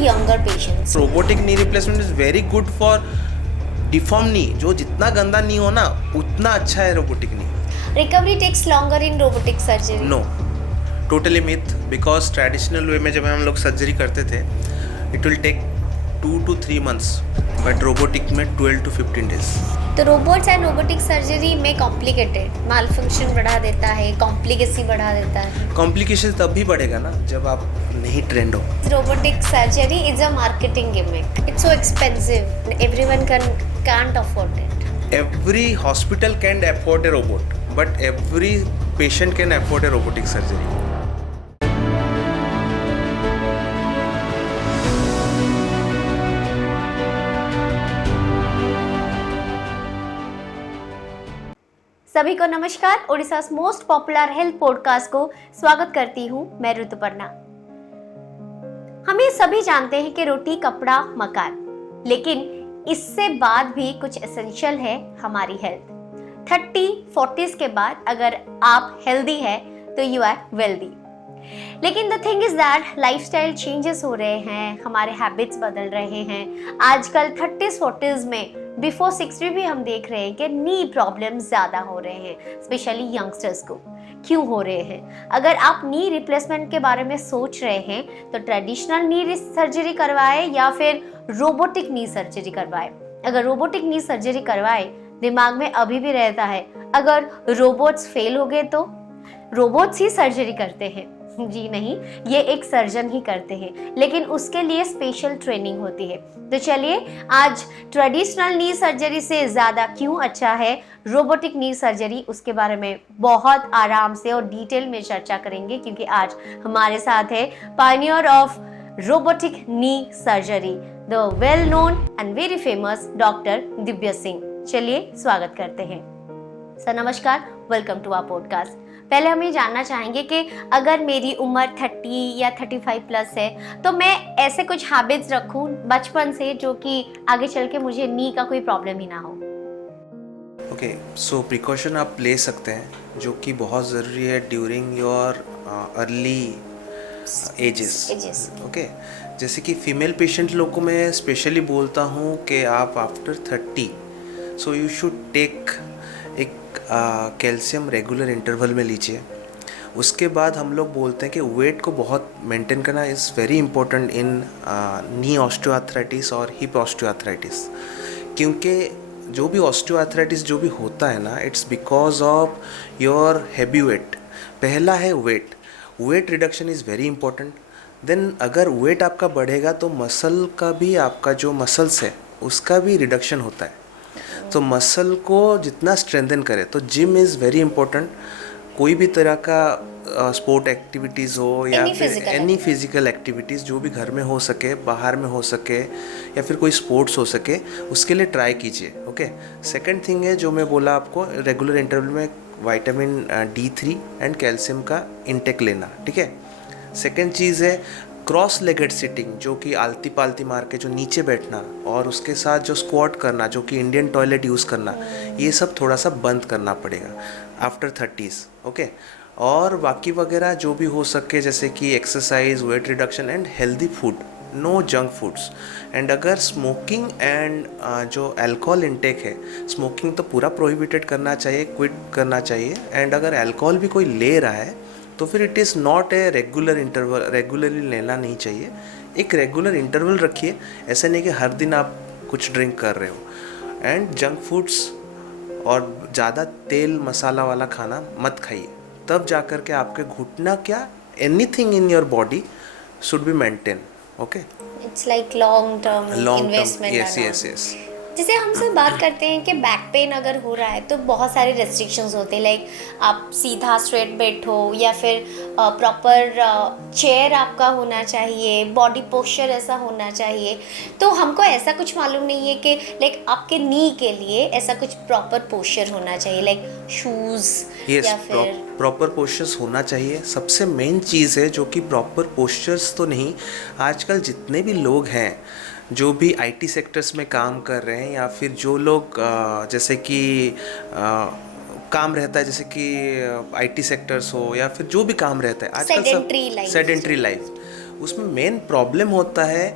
younger patients. Robotic knee replacement is very good for deform knee, जो जितना गंदा knee हो ना उतना अच्छा है robotic knee. Recovery takes longer in robotic surgery. No, totally myth, because traditional way में जब हम लोग सर्जरी करते थे it will take 2 to 3 months, but robotic में 12 to 15 days. तो रोबोट्स एंड रोबोटिक सर्जरी में कॉम्प्लिकेटेड मालफंक्शन बढ़ा देता है, कॉम्प्लिकेसी बढ़ा देता है. कॉम्प्लिकेशन तब भी बढ़ेगा ना जब आप नहीं ट्रेंड हो. Robotic surgery is a marketing gimmick. It's so expensive. Everyone can't afford it. Every hospital can afford a robot, but every patient can afford a robotic surgery. सभी को नमस्कार. Odisha most popular health podcast को स्वागत करती हूँ मैं ऋतुपर्णा. हम ये सभी जानते हैं कि रोटी कपड़ा मकान, लेकिन इससे बाद भी कुछ एसेंशियल है हमारी हेल्थ. 30-40s के बाद अगर आप हेल्दी है तो यू आर वेल्दी. लेकिन the thing is that lifestyle changes हो रहे हैं, हमारे हैबिट्स बदल रहे हैं. आजकल 30s-40s में बिफोर 60 भी हम देख रहे हैं कि नी प्रॉब्लम्स ज़्यादा हो रहे हैं, स्पेशली यंगस्टर्स को. क्यों हो रहे हैं? अगर आप नी रिप्लेसमेंट के बारे में सोच रहे हैं तो ट्रेडिशनल नी सर्जरी करवाए या फिर रोबोटिक नी सर्जरी करवाए. अगर रोबोटिक नी सर्जरी करवाए, दिमाग में अभी भी रहता है अगर रोबोट्स फेल हो गए तो रोबोट्स ही सर्जरी करते हैं. जी नहीं, ये एक सर्जन ही करते हैं, लेकिन उसके लिए स्पेशल ट्रेनिंग होती है. तो चलिए आज ट्रेडिशनल नी सर्जरी से ज़्यादा क्यों अच्छा है रोबोटिक नी सर्जरी, उसके बारे में बहुत आराम से और डिटेल में चर्चा करेंगे, क्योंकि आज हमारे साथ है Pioneer of robotic knee surgery, the well known and very famous doctor Divya Singh. चलिए स्वागत करते हैं. सर नमस्कार, वेलकम टू आवर पॉडकास्ट. पहले हम ये जानना चाहेंगे कि अगर मेरी उम्र 30 या 35 प्लस है तो मैं ऐसे कुछ हैबिट्स रखूं बचपन से जो कि आगे चल के मुझे नी का कोई प्रॉब्लम ही ना हो. ओके, सो प्रिकॉशन आप ले सकते हैं जो कि बहुत ज़रूरी है during your early ages. Okay, जैसे कि फीमेल पेशेंट लोग को मैं स्पेशली बोलता हूँ कि आप after 30 so you should take एक कैल्शियम रेगुलर इंटरवल में लीजिए. उसके बाद हम लोग बोलते हैं कि वेट को बहुत मेंटेन करना is very important in knee osteoarthritis और हिप ऑस्टियोआर्थराइटिस, क्योंकि जो भी ऑस्टियोआर्थराइटिस जो भी होता है ना, it's because of your heavy weight. पहला है weight reduction is very important. Then अगर वेट आपका बढ़ेगा तो मसल का भी, आपका जो मसल्स है उसका भी रिडक्शन होता है. तो मसल को जितना स्ट्रेंथन करे, तो जिम इज़ वेरी इंपॉर्टेंट. कोई भी तरह का स्पोर्ट एक्टिविटीज़ हो या फिर एनी फिजिकल एक्टिविटीज़ जो भी घर में हो सके, बाहर में हो सके या फिर कोई स्पोर्ट्स हो सके, उसके लिए ट्राई कीजिए. ओके, सेकंड थिंग है जो मैं बोला आपको, रेगुलर इंटरवल में विटामिन D3 एंड कैल्शियम का इंटेक लेना. ठीक है. सेकंड चीज़ है क्रॉस लेगेड सिटिंग, जो कि आलती पालती मार के जो नीचे बैठना, और उसके साथ जो स्क्वाट करना, जो कि इंडियन टॉयलेट यूज़ करना, ये सब थोड़ा सा बंद करना पड़ेगा आफ्टर 30s. ओके, और बाकी वगैरह जो भी हो सके, जैसे कि exercise, weight reduction and healthy food, no junk foods. And अगर स्मोकिंग एंड जो अल्कोहल इंटेक है, स्मोकिंग तो पूरा प्रोहिबिटेड करना चाहिए, क्विट करना चाहिए. एंड अगर अल्कोहल भी कोई ले रहा है तो फिर it is not a regular interval, regularly लेना नहीं चाहिए. एक रेगुलर इंटरवल रखिए, ऐसा नहीं कि हर दिन आप कुछ ड्रिंक कर रहे हो. एंड जंक फूड्स और ज़्यादा तेल मसाला वाला खाना मत खाइए, तब जा कर के आपके घुटना क्या, anything in your body should be maintain. Okay, it's like long term investment. Yes. जैसे हम सब बात करते हैं कि बैक पेन अगर हो रहा है तो बहुत सारे रेस्ट्रिक्शंस होते हैं, लाइक आप सीधा स्ट्रेट बैठो या फिर प्रॉपर चेयर आपका होना चाहिए, बॉडी पोस्चर ऐसा होना चाहिए. तो हमको ऐसा कुछ मालूम नहीं है कि लाइक आपके नी के लिए ऐसा कुछ प्रॉपर पोस्चर होना चाहिए, लाइक शूज़ या फिर प्रॉपर पोस्चर्स होना चाहिए. सबसे मेन चीज़ है जो कि प्रॉपर पोस्चर्स तो नहीं, आजकल जितने भी लोग हैं जो भी आईटी सेक्टर्स में काम कर रहे हैं, या फिर जो लोग जैसे कि काम रहता है, जैसे कि आईटी सेक्टर्स हो या फिर जो भी काम रहता है आजकल, सेडेंट्री लाइफ, उसमें मेन प्रॉब्लम होता है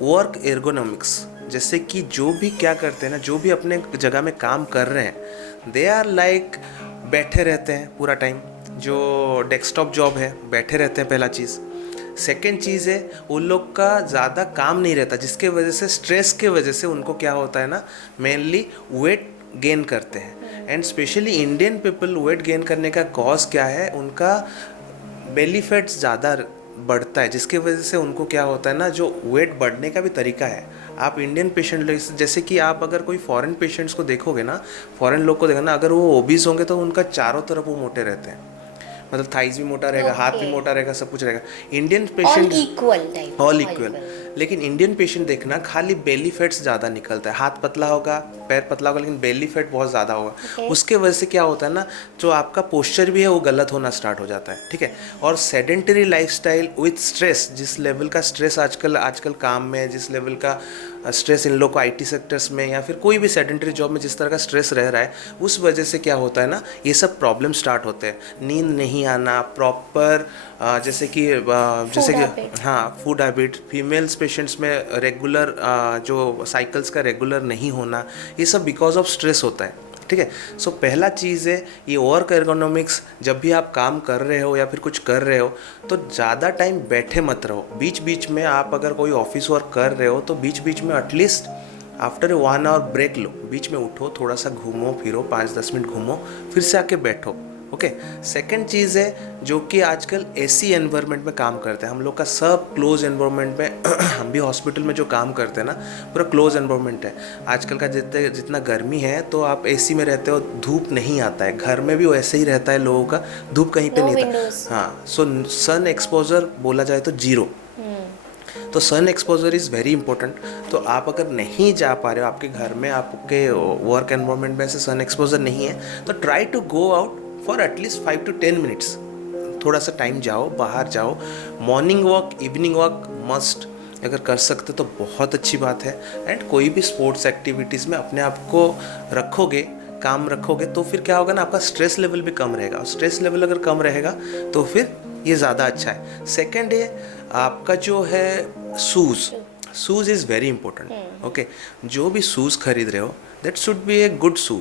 वर्क एर्गोनॉमिक्स। जैसे कि जो भी क्या करते हैं ना, जो भी अपने जगह में काम कर रहे हैं, दे आर लाइक बैठे रहते हैं पूरा टाइम। जो डेस्कटॉप जॉब है, बैठे रहते हैं पहला चीज़। सेकेंड चीज़ है, उन लोग का ज़्यादा काम नहीं रहता, जिसके वजह से स्ट्रेस के वजह से उनको क्या होता है ना, मेनली वेट गेन करते हैं। And specially Indian people weight gain करने का कॉज क्या है, उनका बेली फैट्स ज़्यादा बढ़ता है, जिसकी वजह से उनको क्या होता है ना, जो वेट बढ़ने का भी तरीका है। आप इंडियन पेशेंट, जैसे कि आप अगर कोई फॉरेन पेशेंट्स को देखोगे ना, फॉरेन लोग को देखो ना, अगर वो ओबीस होंगे तो उनका चारों तरफ वो मोटे रहते हैं, मतलब थाइज भी मोटा रहेगा, हाथ भी मोटा रहेगा, सब कुछ रहेगा। Indian patient all equal. लेकिन इंडियन पेशेंट देखना, खाली बेली फैट्स ज़्यादा निकलता है, हाथ पतला होगा, पैर पतला होगा, लेकिन बेली फैट बहुत ज़्यादा होगा। उसके वजह से क्या होता है ना, जो आपका पोस्चर भी है वो गलत होना स्टार्ट हो जाता है, ठीक है। और सेडेंटरी लाइफस्टाइल विथ स्ट्रेस, जिस लेवल का स्ट्रेस आजकल काम में, जिस लेवल का स्ट्रेस इन लोग को आईटी सेक्टर्स में या फिर कोई भी सेडेंटरी जॉब में जिस तरह का स्ट्रेस रह रहा है, उस वजह से क्या होता है ना, ये सब प्रॉब्लम स्टार्ट होते हैं। नींद नहीं आना प्रॉपर, जैसे कि हाँ, फूड हैबिट, फीमेल्स पेशेंट्स में रेगुलर जो साइकिल्स का रेगुलर नहीं होना, ये सब बिकॉज ऑफ स्ट्रेस होता है, ठीक है। सो पहला चीज़ है ये वर्क एर्गोनॉमिक्स। जब भी आप काम कर रहे हो या फिर कुछ कर रहे हो तो ज़्यादा टाइम बैठे मत रहो। बीच बीच में आप अगर कोई ऑफिस वर्क कर रहे हो तो बीच बीच में एटलीस्ट आफ्टर 1 आवर ब्रेक लो, बीच में उठो, थोड़ा सा घूमो फिरो, 5-10 मिनट घूमो, फिर से आके बैठो, ओके। सेकंड चीज़ है, जो कि आजकल एसी एनवायरनमेंट में काम करते हैं, हम लोग का सब क्लोज एनवायरनमेंट में हम भी हॉस्पिटल में जो काम करते हैं ना, पूरा क्लोज एनवायरनमेंट है। आजकल का जितना गर्मी है तो आप एसी में रहते हो, धूप नहीं आता है, घर में भी वैसे ही रहता है लोगों का, धूप कहीं पे नहीं था। हाँ, सो सन एक्सपोजर बोला जाए तो 0। तो sun exposure is very important. तो आप अगर नहीं जा पा रहे हो, आपके घर में आपके वर्क एनवायरनमेंट में से सन एक्सपोजर नहीं है, तो try to go out for at least 5 to 10 minutes. थोड़ा सा टाइम जाओ, बाहर जाओ, morning walk, evening walk must, अगर कर सकते तो बहुत अच्छी बात है। एंड कोई भी स्पोर्ट्स एक्टिविटीज़ में अपने आप को रखोगे, काम रखोगे, तो फिर क्या होगा ना, आपका स्ट्रेस लेवल भी कम रहेगा। स्ट्रेस लेवल अगर कम रहेगा तो फिर ये ज़्यादा अच्छा है। सेकेंड है आपका जो है shoes is very important, okay. जो भी शूज़ खरीद रहे हो, that should be a good shoe,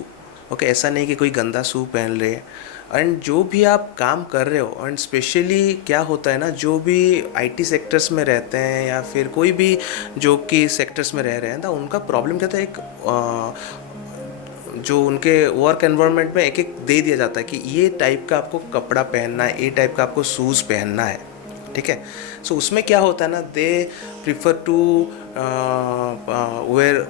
okay. ऐसा नहीं कि कोई गंदा शू पहन ले। एंड जो भी आप काम कर रहे हो, एंड स्पेशली क्या होता है ना, जो भी आईटी सेक्टर्स में रहते हैं या फिर कोई भी जो कि सेक्टर्स में रह रहे हैं ना, उनका प्रॉब्लम क्या था, एक जो उनके वर्क एनवायरनमेंट में एक एक दे दिया जाता है कि ये टाइप का आपको कपड़ा पहनना है, ये टाइप का आपको शूज़ पहनना है, ठीक है। सो उसमें क्या होता है ना, they prefer to wear,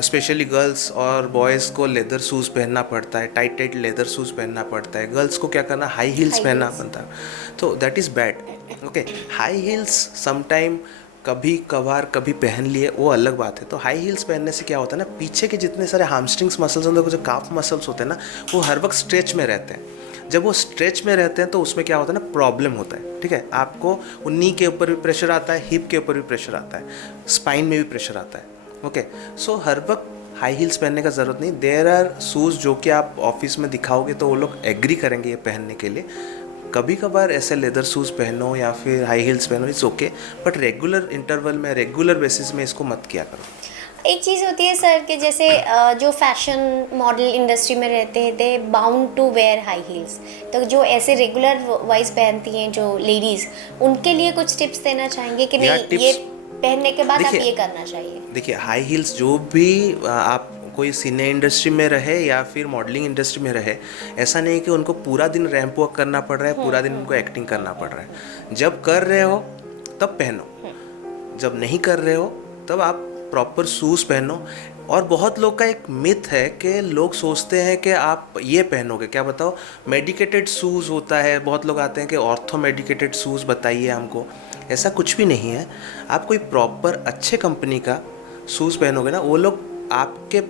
specially girls और बॉयज़ को लेदर शूज़ पहनना पड़ता है, टाइट लेदर शूज़ पहनना पड़ता है। गर्ल्स को क्या करना, हाई हील्स पहनना पड़ता है। तो that is bad, okay. High heels sometime कभी कभार कभी पहन लिए, वो अलग बात है। तो हाई हील्स पहनने से क्या होता है ना, पीछे के जितने सारे हामस्ट्रिंग्स मसल्स होते हैं, जो काफ मसल्स होते हैं ना, वो हर वक्त स्ट्रेच में रहते हैं। जब वो स्ट्रेच में रहते हैं तो उसमें क्या होता है ना, प्रॉब्लम होता है, ठीक है। आपको नी के ऊपर भी प्रेशर आता है, हिप के ऊपर भी प्रेशर आता है, स्पाइन में भी प्रेशर आता है, ओके। सो हर वक्त हाई हील्स पहनने का ज़रूरत नहीं। देयर आर शूज़ जो कि आप ऑफिस में दिखाओगे तो वो लोग एग्री करेंगे ये पहनने के लिए। कभी कभार ऐसे लेदर शूज़ पहनो या फिर हाई हील्स पहनो, it's okay, but regular interval में, रेगुलर बेसिस में इसको मत किया करो। एक चीज़ होती है सर कि जैसे जो फैशन मॉडल इंडस्ट्री में रहते हैं, they bound to wear high heels, तो जो ऐसे रेगुलर वाइज पहनती हैं जो लेडीज़, उनके लिए कुछ टिप्स देना चाहेंगे कि नहीं, ये पहनने के बाद आप ये करना चाहिए? देखिए, हाई हील्स जो भी आप कोई सिने इंडस्ट्री में रहे या फिर मॉडलिंग इंडस्ट्री में रहे, ऐसा नहीं कि उनको पूरा दिन रैंप वॉक करना पड़ रहा है, पूरा दिन उनको एक्टिंग करना पड़ रहा है। जब कर रहे हो तब पहनो, जब नहीं कर रहे हो तब आप प्रॉपर शूज़ पहनो। और बहुत लोग का एक मिथ है कि लोग सोचते हैं कि आप ये पहनोगे, क्या बताओ, मेडिकेटेड शूज़ होता है। बहुत लोग आते हैं कि ऑर्थो मेडिकेटेड शूज़ बताइए हमको। ऐसा कुछ भी नहीं है। आप कोई प्रॉपर अच्छे कंपनी का शूज़ पहनोगे ना, वो लोग आपके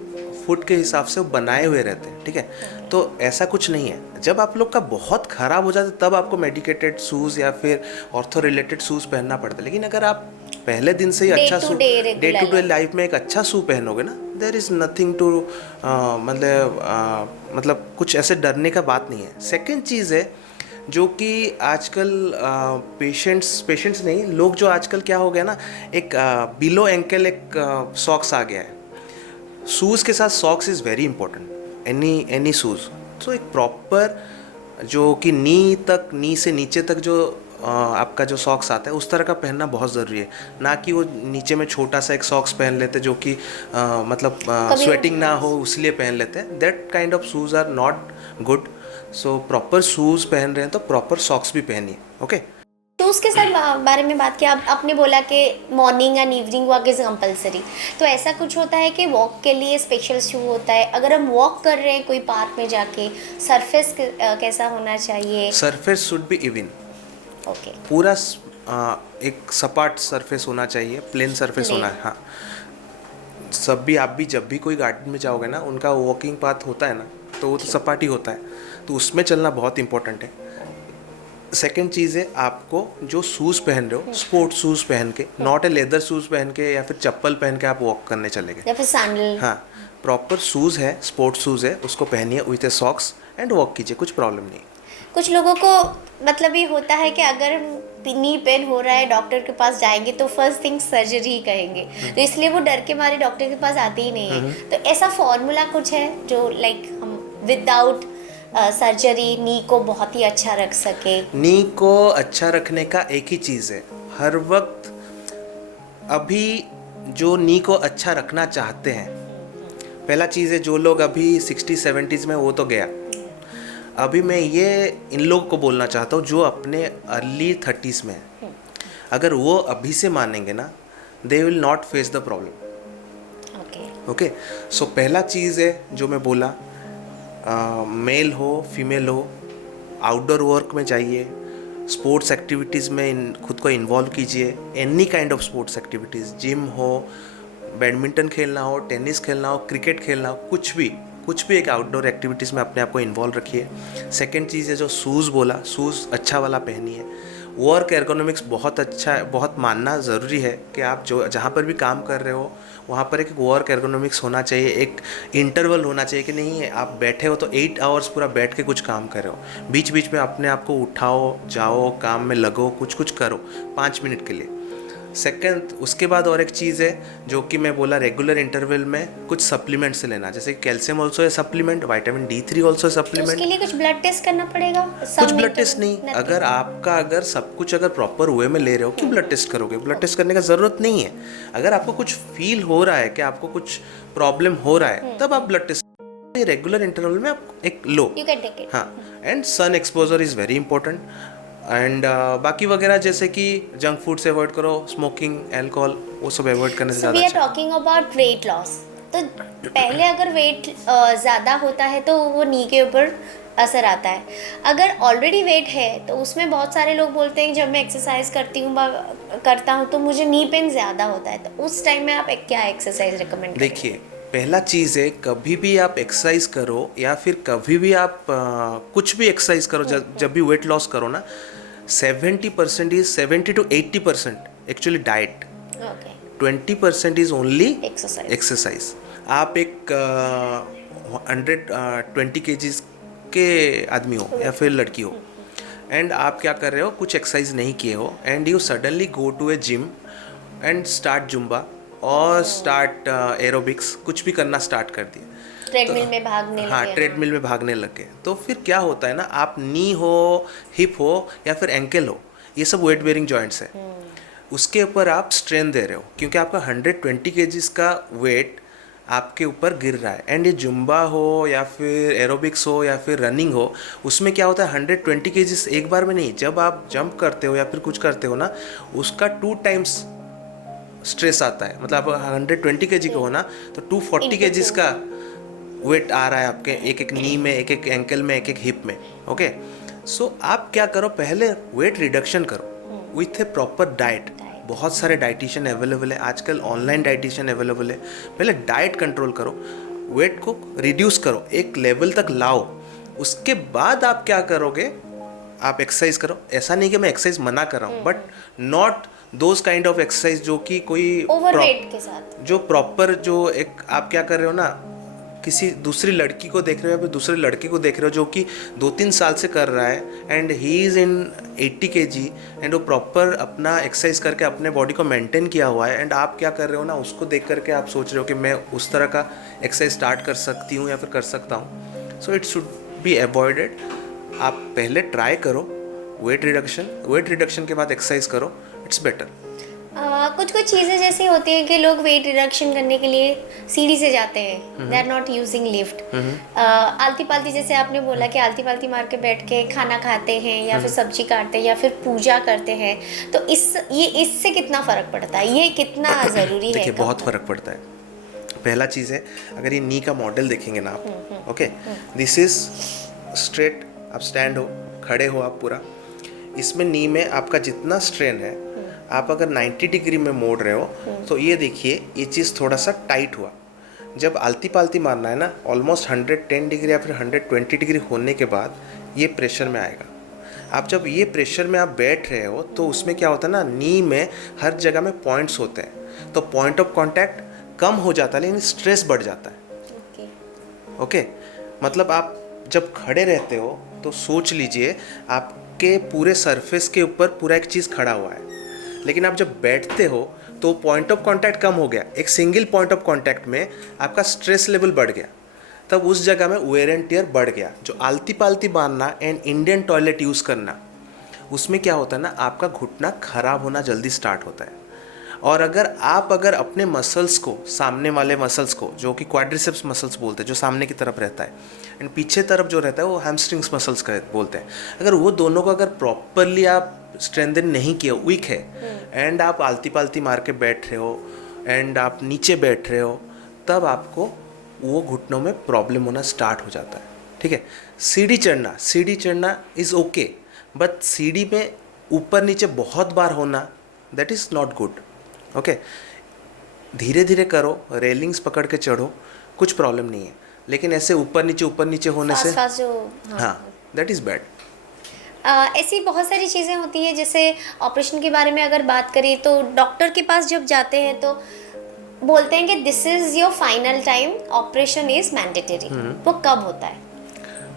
फुट के हिसाब से बनाए हुए रहते हैं, ठीक है। तो ऐसा कुछ नहीं है। जब आप लोग का बहुत ख़राब हो जाता है तब आपको मेडिकेटेड शूज़ या फिर ऑर्थो रिलेटेड शूज़ पहनना पड़ता है। लेकिन अगर आप पहले दिन से ही अच्छा शू, डे टू डे लाइफ में एक अच्छा शू पहनोगे ना, देयर इज़ नथिंग टू, मतलब कुछ ऐसे डरने का बात नहीं है। सेकेंड चीज़ है, जो कि आजकल पेशेंट्स नहीं, लोग जो आजकल क्या हो गया ना, एक बिलो एंकल एक सॉक्स आ गया है। शूज़ के साथ socks is very important, any shoes. तो एक प्रॉपर जो कि नी से नीचे तक जो आपका जो सॉक्स आता है उस तरह का पहनना बहुत ज़रूरी है, ना कि वो नीचे में छोटा सा एक सॉक्स पहन लेते जो कि मतलब स्वेटिंग ना हो इसलिए पहन लेते हैं। That kind of shoes are not good. So proper shoes पहन रहे हैं तो प्रॉपर सॉक्स भी पहनिए। ओके, शूज़ के साथ बारे में बात किया, आपने बोला कि morning and evening walk is compulsory. तो ऐसा कुछ होता है कि वॉक के लिए स्पेशल शू होता है? अगर हम वॉक कर रहे हैं कोई पार्क में जाके, सरफेस कैसा होना चाहिए? Surface should be even. Okay, पूरा एक सपाट सरफेस होना चाहिए, प्लेन सरफेस होना है। हाँ, आप भी जब भी कोई गार्डन में जाओगे ना, उनका वॉकिंग पाथ होता है ना, तो वो तो सपाट ही होता है, तो उसमें चलना बहुत इंपॉर्टेंट है। सेकेंड चीज़ है, आपको जो शूज़ पहन रहे हो स्पोर्ट्स शूज़ पहन के, नॉट ए लेदर शूज़ पहन के या फिर चप्पल पहन के आप वॉक करने चले गए, या फिर सैंडल। हाँ, प्रॉपर शूज़ है, स्पोर्ट्स शूज़ है, उसको पहनिए with A socks and walk कीजिए, कुछ प्रॉब्लम नहीं। कुछ लोगों को मतलब ये होता है कि अगर नी पेन हो रहा है, डॉक्टर के पास जाएंगे तो फर्स्ट थिंग सर्जरी ही कहेंगे, तो इसलिए वो डर के मारे डॉक्टर के पास आते ही नहीं है। तो ऐसा फॉर्मूला कुछ है जो लाइक हम विदाउट सर्जरी नी को बहुत ही अच्छा रख सके? नी को अच्छा रखने का एक ही चीज़ है, हर वक्त अभी जो नी को अच्छा रखना चाहते हैं, पहला चीज़ है, जो लोग अभी 60-70s में, वो तो गया। अभी मैं ये इन लोगों को बोलना चाहता हूँ जो अपने अर्ली 30s में है, अगर वो अभी से मानेंगे ना, they will not face the problem. Okay, so पहला चीज़ है जो मैं बोला, मेल हो फीमेल हो, आउटडोर वर्क में जाइए, स्पोर्ट्स एक्टिविटीज़ में खुद को इन्वॉल्व कीजिए, any kind of sports activities, gym हो, बैडमिंटन खेलना हो, टेनिस खेलना हो, क्रिकेट खेलना हो, कुछ भी एक आउटडोर एक्टिविटीज़ में अपने आप को इन्वॉल्व रखिए। सेकंड चीज़ है जो शूज़ बोला, शूज़ अच्छा वाला पहनिए। वर्क एर्गोनॉमिक्स बहुत अच्छा है, बहुत मानना ज़रूरी है कि आप जो जहाँ पर भी काम कर रहे हो वहाँ पर एक वर्क एर्गोनॉमिक्स होना चाहिए, एक इंटरवल होना चाहिए कि नहीं है आप बैठे हो तो 8 आवर्स पूरा बैठ के कुछ काम कर रहे हो, बीच बीच में अपने आप को उठाओ, जाओ, काम में लगो, कुछ करो 5 मिनट के लिए। सेकंड, उसके बाद और एक चीज़ है जो कि मैं बोला, रेगुलर इंटरवल में कुछ सप्लीमेंट से लेना, जैसे कैल्शियम ऑल्सो है सप्लीमेंट, विटामिन D3 ऑल्सो है सप्लीमेंट। उसके लिए कुछ ब्लड टेस्ट करना पड़ेगा? कुछ ब्लड टेस्ट नहीं, अगर सब कुछ अगर प्रॉपर वे में ले रहे हो, क्यों ब्लड टेस्ट करोगे? ब्लड टेस्ट करने का ज़रूरत नहीं है। अगर आपको कुछ फील हो रहा है कि आपको कुछ प्रॉब्लम हो रहा है, तब आप ब्लड टेस्ट, रेगुलर इंटरवल में आप एक लो, यू कैन टेक इट। हाँ, and sun exposure is very important. And बाकी वगैरह जैसे कि जंक फूड से अवॉइड करो, स्मोकिंग, अल्कोहल, वो सब अवॉइड करने से ज़्यादा वी आर अच्छा। Talking about weight loss. तो पहले अगर वेट ज़्यादा होता है तो वो नी के ऊपर असर आता है। अगर ऑलरेडी वेट है तो उसमें बहुत सारे लोग बोलते हैं कि जब मैं एक्सरसाइज करता हूँ तो मुझे नी पेन ज़्यादा होता है, तो उस टाइम में आप क्या एक्सरसाइज रिकमेंड करेंगे? देखिए, पहला चीज़ है, कभी भी आप एक्सरसाइज करो या फिर कभी भी आप कुछ भी एक्सरसाइज करो, जब भी वेट लॉस करो ना, 70% to 80% actually diet, 20% is only exercise. आप एक 120 kgs के आदमी हो या फिर लड़की हो, एंड आप क्या कर रहे हो, कुछ एक्सरसाइज नहीं किए हो, and you suddenly go to a gym and start Zumba और स्टार्ट एरोबिक्स, कुछ भी करना स्टार्ट कर दिए, ट्रेडमिल में भागने लगे। हाँ, ट्रेडमिल में भागने लग गए, तो फिर क्या होता है ना, आप नी हो, हिप हो या फिर एंकल हो, ये सब वेट बेयरिंग जॉइंट्स है, उसके ऊपर आप स्ट्रेन दे रहे हो, क्योंकि आपका 120 kgs का वेट आपके ऊपर गिर रहा है। एंड ये जुम्बा हो या फिर एरोबिक्स हो या फिर रनिंग हो, उसमें क्या होता है, 120 kgs एक बार में नहीं, जब आप जंप करते हो या फिर कुछ करते हो ना, उसका 2 times स्ट्रेस आता है। मतलब 120 kg का हो ना, तो 240 kgs का वेट आ रहा है आपके एक नी में, एक एंकल में, एक हिप में। ओके, सो आप क्या करो, पहले वेट रिडक्शन करो विथ ए प्रॉपर डाइट। बहुत सारे डाइटिशियन अवेलेबल है आजकल, ऑनलाइन डाइटिशियन अवेलेबल है। पहले डाइट कंट्रोल करो, वेट को रिड्यूस करो, एक लेवल तक लाओ, उसके बाद आप क्या करोगे, आप एक्सरसाइज करो। ऐसा नहीं कि मैं एक्सरसाइज मना कर रहा हूँ, but not those kind of exercise जो कि कोई ओवरवेट के साथ, जो प्रॉपर, जो एक आप क्या कर रहे हो ना किसी दूसरी लड़की को देख रहे हो या फिर दूसरे लड़के को देख रहे हो जो कि 2-3 साल से कर रहा है and he is in 80 kg and वो प्रॉपर अपना एक्सरसाइज करके अपने बॉडी को मेंटेन किया हुआ है, एंड आप क्या कर रहे हो ना, उसको देख करके आप सोच रहे हो कि मैं उस तरह का एक्सरसाइज स्टार्ट कर सकती हूँ या फिर कर सकता हूँ. So it should be avoided. आप पहले ट्राई करो वेट रिडक्शन के बाद एक्सरसाइज करो, इट्स बेटर. कुछ कुछ चीज़ें जैसी होती हैं कि लोग वेट रिडक्शन करने के लिए सीढ़ी से जाते हैं, they are not using lift. आलती पालती, जैसे आपने बोला कि आलती पालती मार के बैठ के खाना खाते हैं या फिर सब्जी काटते हैं या फिर पूजा करते हैं, तो इससे कितना फ़र्क पड़ता है, ये कितना ज़रूरी है? देखिए बहुत फ़र्क पड़ता है. पहला चीज़ है, अगर ये नी का मॉडल देखेंगे ना आप, ओके, दिस इज स्ट्रेट, आप स्टैंड हो, खड़े हो आप पूरा, इसमें नी में आपका जितना स्ट्रेन है, आप अगर 90 डिग्री में मोड़ रहे हो तो ये देखिए ये चीज़ थोड़ा सा टाइट हुआ. जब आलती पालती मारना है ना, ऑलमोस्ट 110 डिग्री या फिर 120 डिग्री होने के बाद ये प्रेशर में आएगा. आप जब ये प्रेशर में आप बैठ रहे हो तो उसमें क्या होता है ना, नी में हर जगह में पॉइंट्स होते हैं, तो पॉइंट ऑफ कांटेक्ट कम हो जाता है लेकिन स्ट्रेस बढ़ जाता है. ओके, मतलब आप जब खड़े रहते हो तो सोच लीजिए आपके पूरे सरफेस के ऊपर पूरा एक चीज़ खड़ा हुआ है, लेकिन आप जब बैठते हो तो पॉइंट ऑफ कांटेक्ट कम हो गया, एक सिंगल पॉइंट ऑफ कांटेक्ट में आपका स्ट्रेस लेवल बढ़ गया, तब उस जगह में वेयर एंड टियर बढ़ गया. जो आलती पालती बांधना एंड इंडियन टॉयलेट यूज़ करना, उसमें क्या होता है ना, आपका घुटना खराब होना जल्दी स्टार्ट होता है. और अगर अपने मसल्स को, सामने वाले मसल्स को, जो कि क्वाड्रिसेप्स मसल्स बोलते हैं, जो सामने की तरफ रहता है, एंड पीछे तरफ जो रहता है वो हैमस्ट्रिंग्स मसल्स बोलते हैं, अगर वो दोनों को अगर प्रॉपरली आप स्ट्रेंथन नहीं किया, वीक है, एंड आप आलती पालती मार के बैठ रहे हो एंड आप नीचे बैठ रहे हो, तब आपको वो घुटनों में प्रॉब्लम होना स्टार्ट हो जाता है. ठीक है, सीढ़ी चढ़ना इज़ ओके, बट सीढ़ी में ऊपर नीचे बहुत बार होना, that is not good. Okay, धीरे धीरे करो, रेलिंग्स पकड़ के चढ़ो, कुछ प्रॉब्लम नहीं है, लेकिन ऐसे ऊपर नीचे होने से, हाँ, दैट इज़ बैड. ऐसी बहुत सारी चीज़ें होती हैं, जैसे ऑपरेशन के बारे में अगर बात करें तो डॉक्टर के पास जब जाते हैं तो बोलते हैं कि this is your final time, operation is mandatory. वो कब होता है?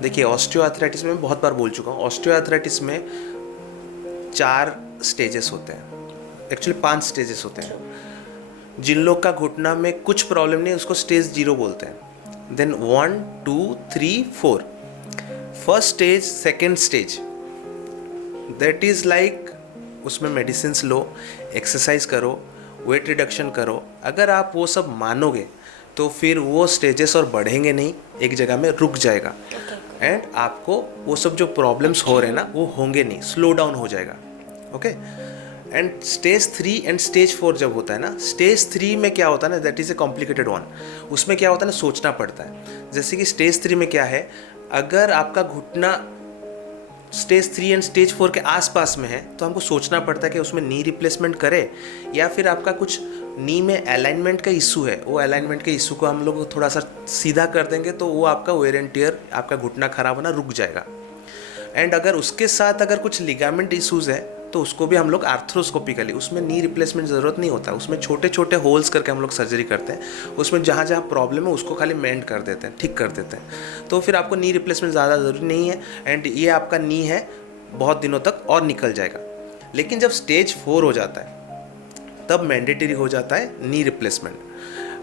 देखिए, ऑस्टियोआर्थराइटिस में बहुत बार बोल चुका हूँ, ऑस्टियोआर्थराइटिस में 4 स्टेजेस होते हैं, एक्चुअली 5 स्टेजेस होते हैं. जिन लोग का घुटना में कुछ प्रॉब्लम नहीं है उसको स्टेज 0 बोलते हैं. Then 1, 2, 3, 4, first stage, second stage, that is like उसमें मेडिसिन लो, एक्सरसाइज करो, वेट रिडक्शन करो. अगर आप वो सब मानोगे तो फिर वो स्टेजेस और बढ़ेंगे नहीं, एक जगह में रुक जाएगा, एंड आपको वो सब जो प्रॉब्लम्स हो रहे हैं ना वो होंगे नहीं, स्लो डाउन हो जाएगा. Okay, and stage 3 and stage 4 जब होता है ना, स्टेज 3 में क्या होता है ना, that is a complicated one. उसमें क्या होता है ना, सोचना पड़ता है. जैसे कि स्टेज 3 में क्या है, अगर आपका घुटना स्टेज 3 एंड स्टेज 4 के आसपास में है तो हमको सोचना पड़ता है कि उसमें नी रिप्लेसमेंट करें, या फिर आपका कुछ नी में अलाइनमेंट का इशू है, वो अलाइनमेंट के इशू को हम लोग थोड़ा सा सीधा कर देंगे तो वो आपका वेयर एंड टियर, आपका घुटना खराब होना रुक जाएगा. एंड अगर उसके साथ अगर कुछ लिगामेंट इशूज़ है तो उसको भी हम लोग आर्थ्रोस्कोपिकली, उसमें नी रिप्लेसमेंट ज़रूरत नहीं होता, उसमें छोटे छोटे होल्स करके हम लोग सर्जरी करते हैं, उसमें जहाँ जहाँ प्रॉब्लम है उसको खाली मेंड कर देते हैं, ठीक कर देते हैं, तो फिर आपको नी रिप्लेसमेंट ज़्यादा ज़रूरी नहीं है, एंड ये आपका नी है बहुत दिनों तक और निकल जाएगा. लेकिन जब स्टेज 4 हो जाता है तब मैंडेटरी हो जाता है नी रिप्लेसमेंट.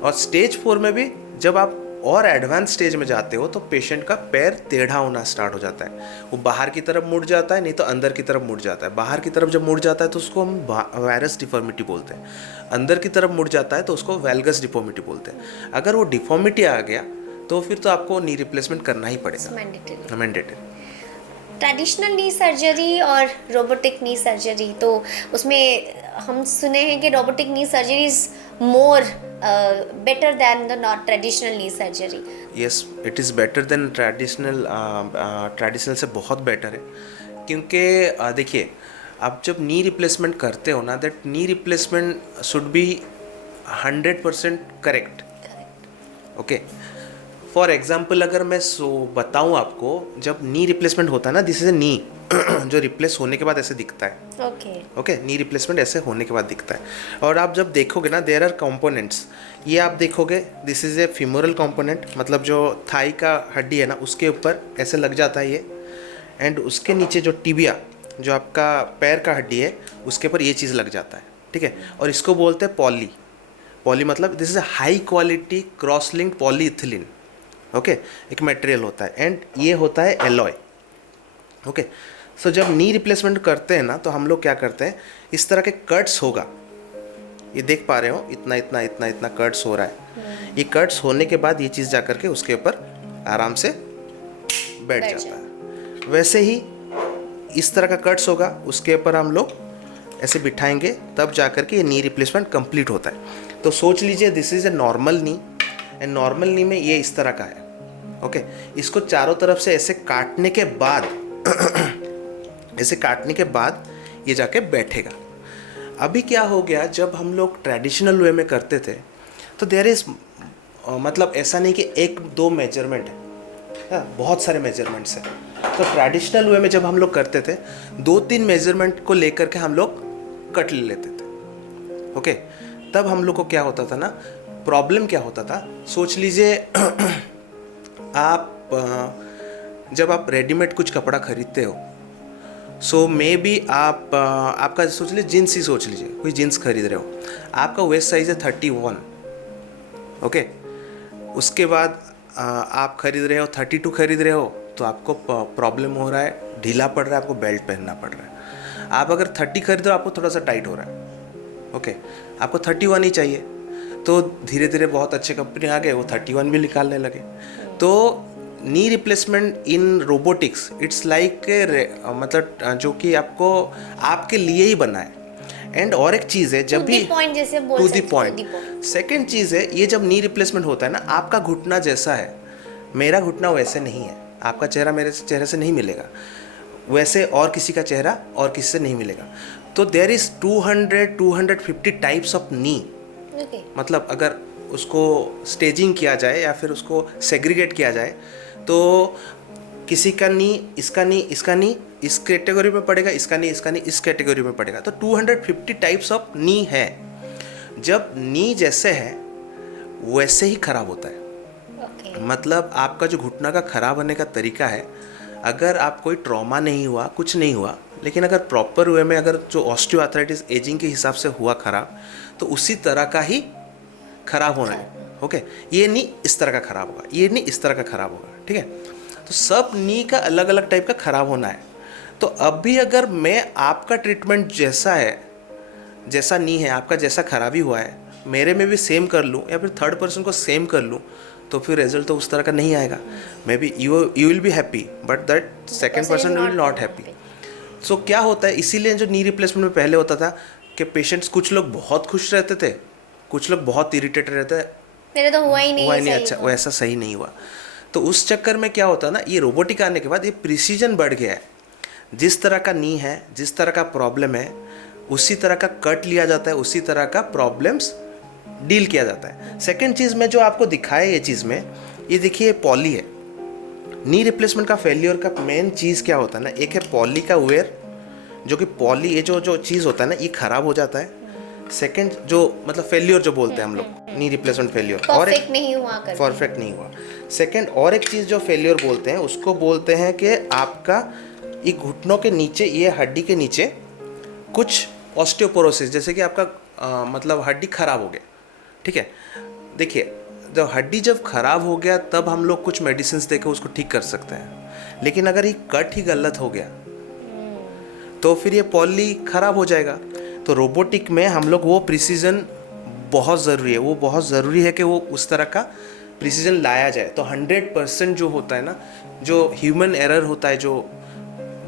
और स्टेज 4 में भी जब आप और एडवांस स्टेज में जाते हो तो पेशेंट का पैर टेढ़ा होना स्टार्ट हो जाता है, वो बाहर की तरफ मुड़ जाता है, नहीं तो अंदर की तरफ मुड़ जाता है. बाहर की तरफ जब मुड़ जाता है तो उसको हम वायरस डिफॉर्मिटी बोलते हैं, अंदर की तरफ मुड़ जाता है तो उसको वेल्गस डिफॉर्मिटी बोलते हैं. अगर वो डिफॉर्मिटी आ गया तो फिर तो आपको नी रिप्लेसमेंट करना ही पड़ेगा, मैंडेटरी. ट्रेडिशनल नी सर्जरी और रोबोटिक नी सर्जरी, तो उसमें हम सुने हैं कि robotic knee surgery is more better than the not traditional knee surgery. Yes, it is better than traditional. Traditional से बहुत बेटर है, क्योंकि देखिए आप जब नी रिप्लेसमेंट करते हो ना, that knee replacement should be 100% correct. Okay, for example अगर मैं बताऊँ आपको, जब नी रिप्लेसमेंट होता है ना, दिस इज ए नी जो रिप्लेस होने के बाद ऐसे दिखता है। ओके, नी रिप्लेसमेंट ऐसे होने के बाद दिखता है। और आप जब देखोगे ना, देयर आर कंपोनेंट्स, ये आप देखोगे, this is A femoral component, मतलब जो थाई का हड्डी है ना उसके ऊपर ऐसे लग जाता है ये, एंड उसके नीचे जो टिबिया, जो आपका पैर का हड्डी है, उसके ऊपर ये चीज़ लग जाता है, ठीक है। और इसको बोलते हैं पॉली। पॉली मतलब this is a high quality cross linked polyethylene. Okay, एक मटेरियल होता है, एंड ये होता है एलॉय। ओके, सो जब नी रिप्लेसमेंट करते हैं ना, तो हम लोग क्या करते हैं, इस तरह के कट्स होगा, ये देख पा रहे हो, इतना इतना इतना इतना कट्स हो रहा है। ये कट्स होने के बाद ये चीज़ जा करके उसके ऊपर आराम से बैठ जाता है। वैसे ही इस तरह का कट्स होगा, उसके ऊपर हम लोग ऐसे बिठाएंगे, तब जा करके ये नी रिप्लेसमेंट कंप्लीट होता है। तो सोच लीजिए, this is a normal knee, and normal knee में ये इस तरह का है। ओके, इसको चारों तरफ से ऐसे काटने के बाद ऐसे काटने के बाद ये जाके बैठेगा। अभी क्या हो गया, जब हम लोग ट्रेडिशनल वे में करते थे तो देयर इज़ मतलब ऐसा नहीं कि एक दो मेजरमेंट है, बहुत सारे मेजरमेंट्स हैं। तो ट्रेडिशनल वे में जब हम लोग करते थे, 2-3 मेजरमेंट को लेकर के हम लोग कट ले लेते थे। ओके, तब हम लोग को क्या होता था ना, प्रॉब्लम क्या होता था, सोच लीजिए आप जब आप रेडीमेड कुछ कपड़ा खरीदते हो, सो मे बी आप आपका सोच लीजिए, जीन्स ही सोच लीजिए, कोई जीन्स खरीद रहे हो, आपका वेस्ट साइज है 31। ओके, उसके बाद आप खरीद रहे हो 32 खरीद रहे हो, तो आपको प्रॉब्लम हो रहा है, ढीला पड़ रहा है, आपको बेल्ट पहनना पड़ रहा है। आप अगर 30 खरीद रहे हो, आपको थोड़ा सा टाइट हो रहा है। ओके, आपको 31 ही चाहिए, तो धीरे धीरे बहुत अच्छे कंपनी आ गए, वो 31 भी निकालने लगे। तो knee replacement in robotics, it's like मतलब जो कि आपको आपके लिए ही बना है। एंड और एक चीज़ है, जब भी टू दी पॉइंट, सेकेंड चीज़ है, ये जब नी रिप्लेसमेंट होता है ना, आपका घुटना जैसा है, मेरा घुटना वैसे नहीं है, आपका चेहरा मेरे चेहरे से नहीं मिलेगा, वैसे और किसी का चेहरा और किसी से नहीं मिलेगा। तो there is 250 types of knee. मतलब अगर उसको स्टेजिंग किया जाए या फिर उसको सेग्रीगेट किया जाए, तो किसी का नी, इसका नी, इसका नी इस कैटेगरी में पड़ेगा, इसका नी, इसका नी इस कैटेगरी में पड़ेगा। तो 250 टाइप्स ऑफ नी है। जब नी जैसे है वैसे ही खराब होता है। मतलब आपका जो घुटना का खराब होने का तरीका है, अगर आप कोई ट्रॉमा नहीं हुआ, कुछ नहीं हुआ, लेकिन अगर प्रॉपर वे में अगर जो ऑस्टियोआर्थराइटिस एजिंग के हिसाब से हुआ खराब, तो उसी तरह का ही खराब होना है। ओके, ये नी इस तरह का खराब होगा, ये नी इस तरह का खराब होगा, ठीक है। तो सब नी का अलग अलग टाइप का खराब होना है। तो अभी अगर मैं आपका ट्रीटमेंट जैसा है, जैसा नी है, आपका जैसा खराबी हुआ है, मेरे में भी सेम कर लूँ या फिर थर्ड पर्सन को सेम कर लूँ, तो फिर रिजल्ट तो उस तरह का नहीं आएगा। Maybe you will be happy, but that second person will not happy. So क्या होता है, इसीलिए जो नी रिप्लेसमेंट में पहले होता था कि पेशेंट्स, कुछ लोग बहुत खुश रहते थे, कुछ लोग बहुत इरिटेटेड रहते हैं, मेरे तो हुआ ही नहीं, अच्छा, वो ऐसा सही नहीं हुआ। तो उस चक्कर में क्या होता है ना, ये रोबोटिक आने के बाद ये प्रिसीजन बढ़ गया है। जिस तरह का नी है, जिस तरह का प्रॉब्लम है, उसी तरह का कट लिया जाता है, उसी तरह का प्रॉब्लम्स डील किया जाता है। सेकेंड चीज़ में जो आपको दिखाया ये चीज़ में, ये देखिए पॉली है। नी रिप्लेसमेंट का फेलियर का मेन चीज़ क्या होता है ना, एक है पॉली का वेयर, जो कि पॉली ये जो चीज़ होता है ना, ये खराब हो जाता है। सेकेंड जो मतलब फेलियर जो बोलते हैं हम लोग, नी रिप्लेसमेंट फेलियर, और परफेक्ट नहीं हुआ, परफेक्ट नहीं हुआ। सेकेंड और एक चीज़ जो फेलियर बोलते हैं, उसको बोलते हैं कि आपका ये घुटनों के नीचे, ये हड्डी के नीचे कुछ ऑस्टियोपोरोसिस, जैसे कि आपका मतलब हड्डी खराब हो गया, ठीक है। देखिए, जब हड्डी जब खराब हो गया, तब हम लोग कुछ मेडिसिन देकर उसको ठीक कर सकते हैं। लेकिन अगर ये कट ही गलत हो गया, तो फिर ये पॉली खराब हो जाएगा। तो रोबोटिक में हम लोग वो प्रिसीजन बहुत ज़रूरी है, वो बहुत ज़रूरी है कि वो उस तरह का प्रिसीजन लाया जाए। तो 100% जो होता है ना, जो ह्यूमन एरर होता है, जो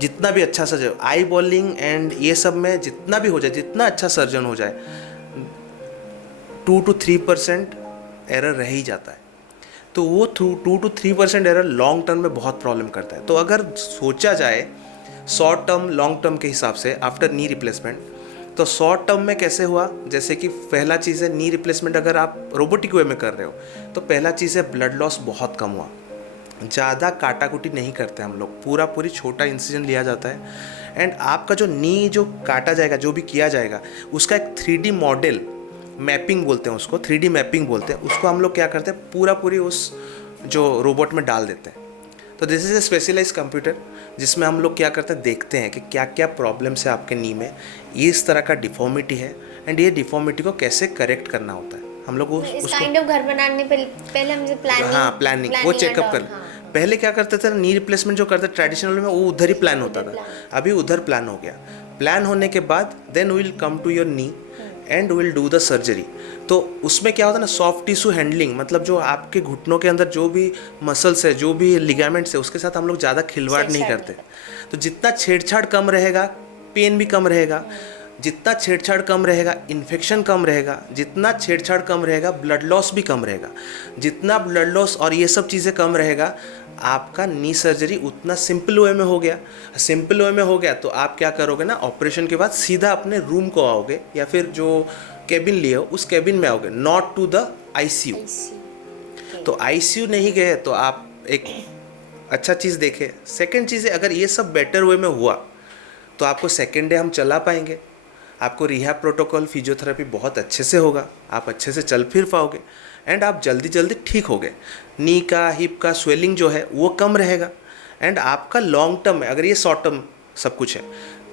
जितना भी अच्छा सर्जन, आई बॉलिंग एंड ये सब में जितना भी हो जाए, जितना अच्छा सर्जन हो जाए, 2 to 3% एरर रह ही जाता है। तो वो 2 to 3% एरर लॉन्ग टर्म में बहुत प्रॉब्लम करता है। तो अगर सोचा जाए शॉर्ट टर्म लॉन्ग टर्म के हिसाब से आफ्टर नी रिप्लेसमेंट, तो शॉर्ट टर्म में कैसे हुआ, जैसे कि पहला चीज़ है नी रिप्लेसमेंट अगर आप रोबोटिक वे में कर रहे हो तो पहला चीज़ है ब्लड लॉस बहुत कम हुआ, ज़्यादा काटाकुटी नहीं करते हम लोग, पूरी छोटा इंसिजन लिया जाता है एंड आपका जो नी जो काटा जाएगा जो भी किया जाएगा उसका एक 3D मॉडल मैपिंग बोलते हैं उसको, 3D मैपिंग बोलते हैं उसको, हम लोग क्या करते हैं पूरी उस जो रोबोट में डाल देते हैं। तो this is a specialize computer जिसमें हम लोग क्या करते हैं, देखते हैं कि क्या क्या प्रॉब्लम्स है आपके नी में, ये इस तरह का डिफॉर्मिटी है एंड ये डिफॉर्मिटी को कैसे करेक्ट करना होता है। हम लोग उसको काइंड ऑफ घर बनाने पहले हम प्लानिंग, हाँ प्लानिंग वो चेकअप कर, पहले क्या करते थे नी रिप्लेसमेंट जो करते ट्रेडिशनल में वो उधर ही प्लान होता था, अभी उधर प्लान हो गया। प्लान होने के बाद then will come to your knee and will do the surgery. तो उसमें क्या होता है ना, सॉफ्ट टिश्यू हैंडलिंग, मतलब जो आपके घुटनों के अंदर जो भी मसल्स है जो भी लिगामेंट्स है उसके साथ हम लोग ज़्यादा खिलवाड़ नहीं करते। तो जितना छेड़छाड़ कम रहेगा पेन भी कम रहेगा, जितना छेड़छाड़ कम रहेगा इन्फेक्शन कम रहेगा, जितना छेड़छाड़ कम रहेगा ब्लड लॉस भी कम रहेगा, जितना ब्लड लॉस और ये सब चीज़ें कम रहेगा आपका नी सर्जरी उतना सिंपल वे में हो गया। सिंपल वे में हो गया तो आप क्या करोगे ना, ऑपरेशन के बाद सीधा अपने रूम को आओगे या फिर जो कैबिन लिए हो उस कैबिन में आओगे, नॉट टू द आईसीयू। तो आईसीयू नहीं गए तो आप एक अच्छा चीज़ देखें। सेकंड चीज़ है अगर ये सब बेटर वे में हुआ तो आपको सेकेंड डे हम चला पाएंगे, आपको रिहैब प्रोटोकॉल फिजियोथेरेपी बहुत अच्छे से होगा, आप अच्छे से चल फिर पाओगे एंड आप जल्दी ठीक हो गए। नी का हिप का स्वेलिंग जो है वो कम रहेगा एंड आपका लॉन्ग टर्म है, अगर ये शॉर्ट टर्म सब कुछ है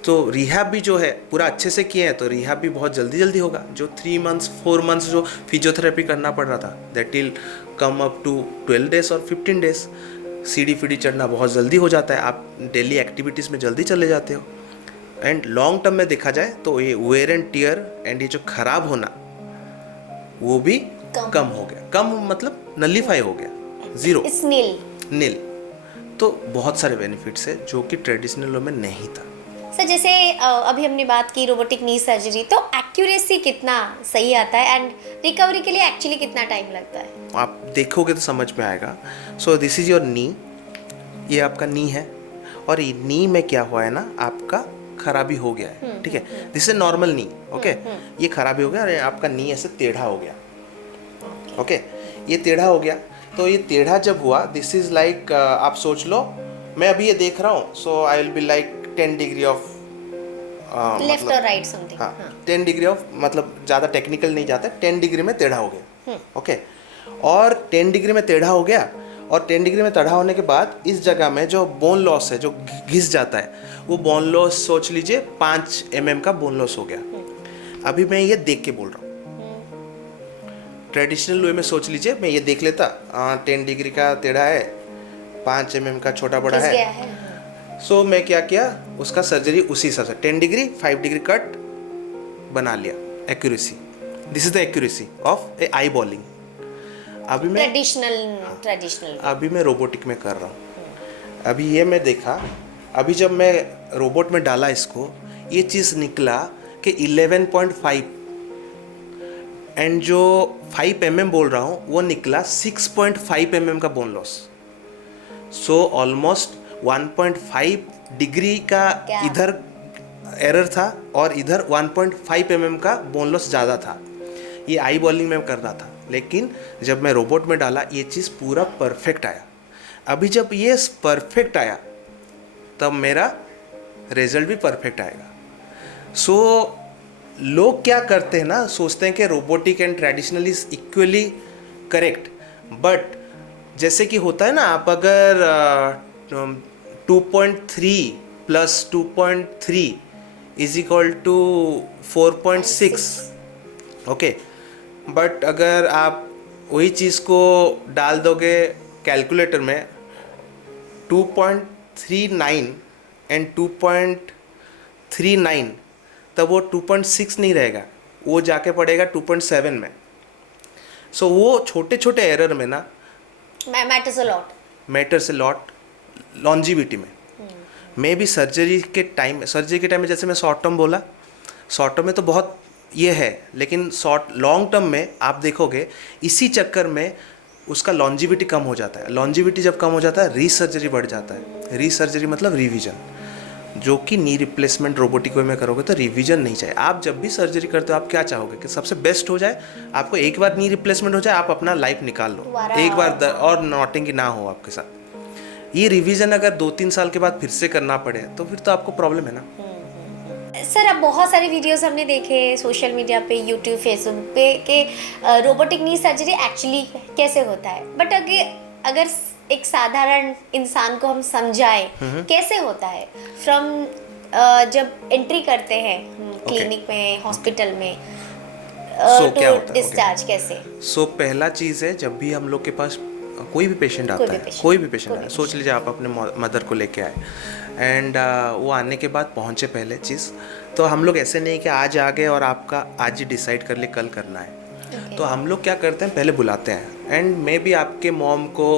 तो रिहैब भी जो है पूरा अच्छे से किए हैं तो रिहैब भी बहुत जल्दी होगा। जो 3 मंथ्स 4 मंथ्स जो फिजियोथेरेपी करना पड़ रहा था that will come up to 12 days और 15 डेज। सीढ़ी चढ़ना बहुत जल्दी हो जाता है, आप डेली एक्टिविटीज़ में जल्दी चले जाते हो एंड लॉन्ग टर्म में देखा जाए तो ये वेयर एंड टियर एंड ये जो खराब होना वो भी कम हो गया। कम मतलब नलीफाई हो गया, जीरो नील। तो बहुत सारे बेनिफिट्स है जो कि ट्रेडिशनल वे में नहीं था। सर जैसे अभी हमने बात की रोबोटिक नी सर्जरी, तो एक्यूरेसी कितना सही आता है एंड रिकवरी के लिए एक्चुअली कितना टाइम लगता है? आप देखोगे तो समझ में आएगा। So this is your knee, ये आपका नी है और ये नी में क्या हुआ है ना, आपका खराबी हो गया है, ठीक है। This is normal knee, okay. ये खराबी हो गया और आपका नी ऐसे टेढ़ा हो गया, ओके। ये टेढ़ा हो गया तो ये टेढ़ा जब हुआ दिस इज लाइक आप सोच लो मैं अभी ये देख रहा हूँ, so I will be like 10 degree of left और राइट समथिंग। हाँ 10 डिग्री ऑफ, मतलब ज़्यादा टेक्निकल नहीं जाता, 10 डिग्री में टेढ़ा हो गया, ओके। और 10 डिग्री में टेढ़ा हो गया और 10 डिग्री में टेढ़ा होने के बाद इस जगह में जो बोन लॉस है जो घिस जाता है वो बोन लॉस सोच लीजिए 5 mm का बोन लॉस हो गया। अभी मैं ये देख के बोल रहा हूँ, ट्रेडिशनल वे में सोच लीजिए मैं ये देख लेता 10 डिग्री का टेढ़ा है, 5 mm का छोटा बड़ा है। सो मैं क्या किया, उसका सर्जरी उसी हिसाब से 10 डिग्री 5 डिग्री कट बना लिया। Accuracy, this is the accuracy of A I bowling. अभी मैं ट्रेडिशनल अभी मैं रोबोटिक में कर रहा हूँ। अभी ये मैं देखा, अभी जब मैं रोबोट में डाला इसको ये चीज़ निकला कि 11.5 एंड जो 5 mm बोल रहा हूँ वो निकला 6.5 mm का bone loss. So almost 1.5 degree का इधर एरर था और इधर 1.5 mm का बोन लॉस ज़्यादा था। ये आई बॉलिंग में कर रहा था, लेकिन जब मैं रोबोट में डाला ये चीज़ पूरा परफेक्ट आया। अभी जब ये परफेक्ट आया तब मेरा रिजल्ट भी परफेक्ट आएगा। सो लोग क्या करते हैं ना, सोचते हैं कि robotic and traditional is equally correct, but जैसे कि होता है ना, आप अगर 2.3 plus 2.3 is equal to 4.6, okay. But अगर आप वही चीज़ को डाल दोगे कैलकुलेटर में 2.39 एंड 2.39 तब वो 2.6 नहीं रहेगा, वो जाके पड़ेगा 2.7 में। सो वो छोटे छोटे एरर में ना मैटर्स अ लॉट लॉन्जिविटी में। मैं भी सर्जरी के टाइम में जैसे मैं शॉर्ट टर्म बोला, शॉर्ट टर्म में तो बहुत ये है, लेकिन लॉन्ग टर्म में आप देखोगे इसी चक्कर में उसका लॉन्जिविटी कम हो जाता है। लॉन्जिविटी जब कम हो जाता है रीसर्जरी बढ़ जाता है। रीसर्जरी मतलब रिवीजन। जो कि नी रिप्लेसमेंट रोबोटिक वे में करोगे तो रिवीजन नहीं चाहिए। आप जब भी सर्जरी करते हो आप क्या चाहोगे कि सबसे बेस्ट हो जाए, आपको एक बार नी रिप्लेसमेंट हो जाए, आप अपना लाइफ निकाल लो, दोबारा एक बार और नॉटिंग ना हो आपके साथ। ये रिवीजन अगर 2-3 साल के बाद फिर से करना पड़े तो फिर तो आपको प्रॉब्लम है ना। सर अब बहुत सारे वीडियोस हमने देखे सोशल मीडिया पे, यूट्यूब, फेसबुक पे कि रोबोटिक नी सर्जरी एक्चुअली कैसे होता है, बट अगर एक साधारण इंसान को हम समझाएं कैसे होता है फ्रॉम जब एंट्री करते हैं क्लिनिक में, हॉस्पिटल में, क्या होता है? डिस्चार्ज कैसे। पहला चीज़ है, जब भी हम लोग के पास कोई भी पेशेंट आता है, कोई भी पेशेंट आए, सोच लीजिए आप अपने मदर को लेके आए एंड वो आने के बाद पहुँचे पहले चीज़, तो हम लोग ऐसे नहीं कि आज आ गए और आपका आज ही डिसाइड कर ले कल करना है। तो हम लोग क्या करते हैं, पहले बुलाते हैं एंड मे बी आपके मॉम को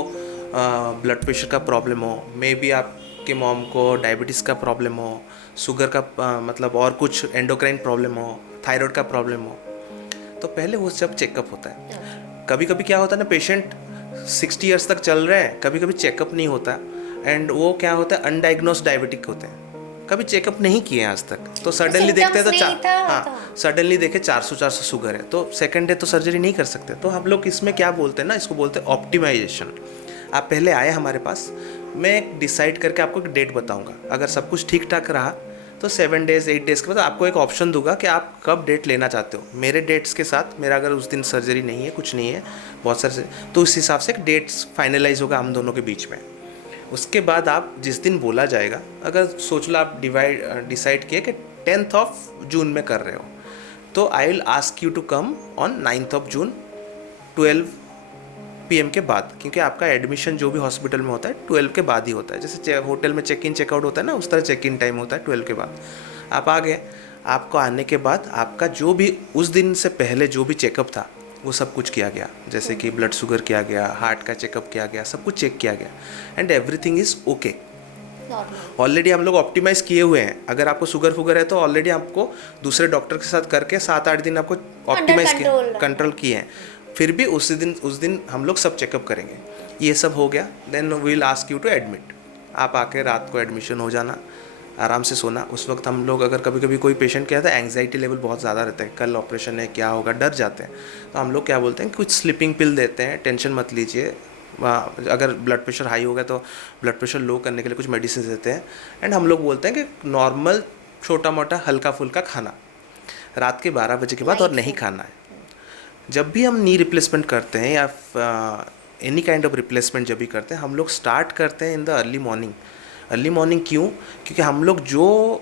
ब्लड प्रेशर का प्रॉब्लम हो, मे बी आपके मॉम को डायबिटीज़ का प्रॉब्लम हो, शुगर का मतलब और कुछ एंडोक्राइन प्रॉब्लम हो, थायराइड का प्रॉब्लम हो, तो पहले वो सब चेकअप होता है। कभी कभी क्या होता है ना, पेशेंट 60 ईयर्स तक चल रहे हैं, कभी कभी चेकअप नहीं होता एंड वो क्या होता है, अनडायग्नोस्ड डायबिटिक होते हैं, कभी चेकअप नहीं किए आज तक, तो सडनली देखते हैं तो सडनली देखे 400 शुगर है, तो सेकंड डे तो सर्जरी नहीं कर सकते। तो हम लोग इसमें क्या बोलते हैं ना, इसको बोलते हैं ऑप्टिमाइजेशन। आप पहले आए हमारे पास, मैं डिसाइड करके आपको एक डेट बताऊंगा, अगर सब कुछ ठीक ठाक रहा तो 7 डेज 8 डेज़ के बाद आपको एक ऑप्शन दूंगा कि आप कब डेट लेना चाहते हो। मेरे डेट्स के साथ, मेरा अगर उस दिन सर्जरी नहीं है, कुछ नहीं है, बहुत सारे, तो उस हिसाब से एक डेट्स फाइनलाइज होगा हम दोनों के बीच में। उसके बाद आप जिस दिन बोला जाएगा, अगर सोच लो आप डिसाइड किए कि 10th ऑफ जून में कर रहे हो, तो I will ask you to come on 9th of June 12 PM के बाद, क्योंकि आपका एडमिशन जो भी हॉस्पिटल में होता है 12 के बाद ही होता है। जैसे होटल में चेक इन चेकआउट होता है ना, उस तरह चेक इन टाइम होता है 12 के बाद। आप आ गए, आपको आने के बाद आपका जो भी उस दिन से पहले जो भी चेकअप था वो सब कुछ किया गया, जैसे कि ब्लड शुगर किया गया, हार्ट का चेकअप किया गया, सब कुछ चेक किया गया and everything is okay. Already हम लोग ऑप्टिमाइज़ किए हुए हैं। अगर आपको शुगर है तो ऑलरेडी आपको दूसरे डॉक्टर के साथ करके 7-8 दिन आपको ऑप्टिमाइज कंट्रोल किए हैं। फिर भी उस दिन हम लोग सब चेकअप करेंगे। ये सब हो गया, then we will ask you to admit. आप आके रात को एडमिशन हो जाना, आराम से सोना। उस वक्त हम लोग, अगर कभी कभी कोई पेशेंट क्या था, एंग्जाइटी लेवल बहुत ज़्यादा रहता है, कल ऑपरेशन है, क्या होगा, डर जाते हैं, तो हम लोग क्या बोलते हैं, कुछ स्लीपिंग पिल देते हैं, टेंशन मत लीजिए। अगर ब्लड प्रेशर हाई हो गया तो ब्लड प्रेशर लो करने के लिए कुछ मेडिसिन देते हैं एंड हम लोग बोलते हैं कि नॉर्मल छोटा मोटा हल्का फुल्का खाना रात के 12 बजे के बाद और नहीं खाना है। जब भी हम नी रिप्लेसमेंट करते हैं या एनी काइंड ऑफ रिप्लेसमेंट जब भी करते हैं, हम लोग स्टार्ट करते हैं in the early morning. Early morning क्यों? क्योंकि हम लोग जो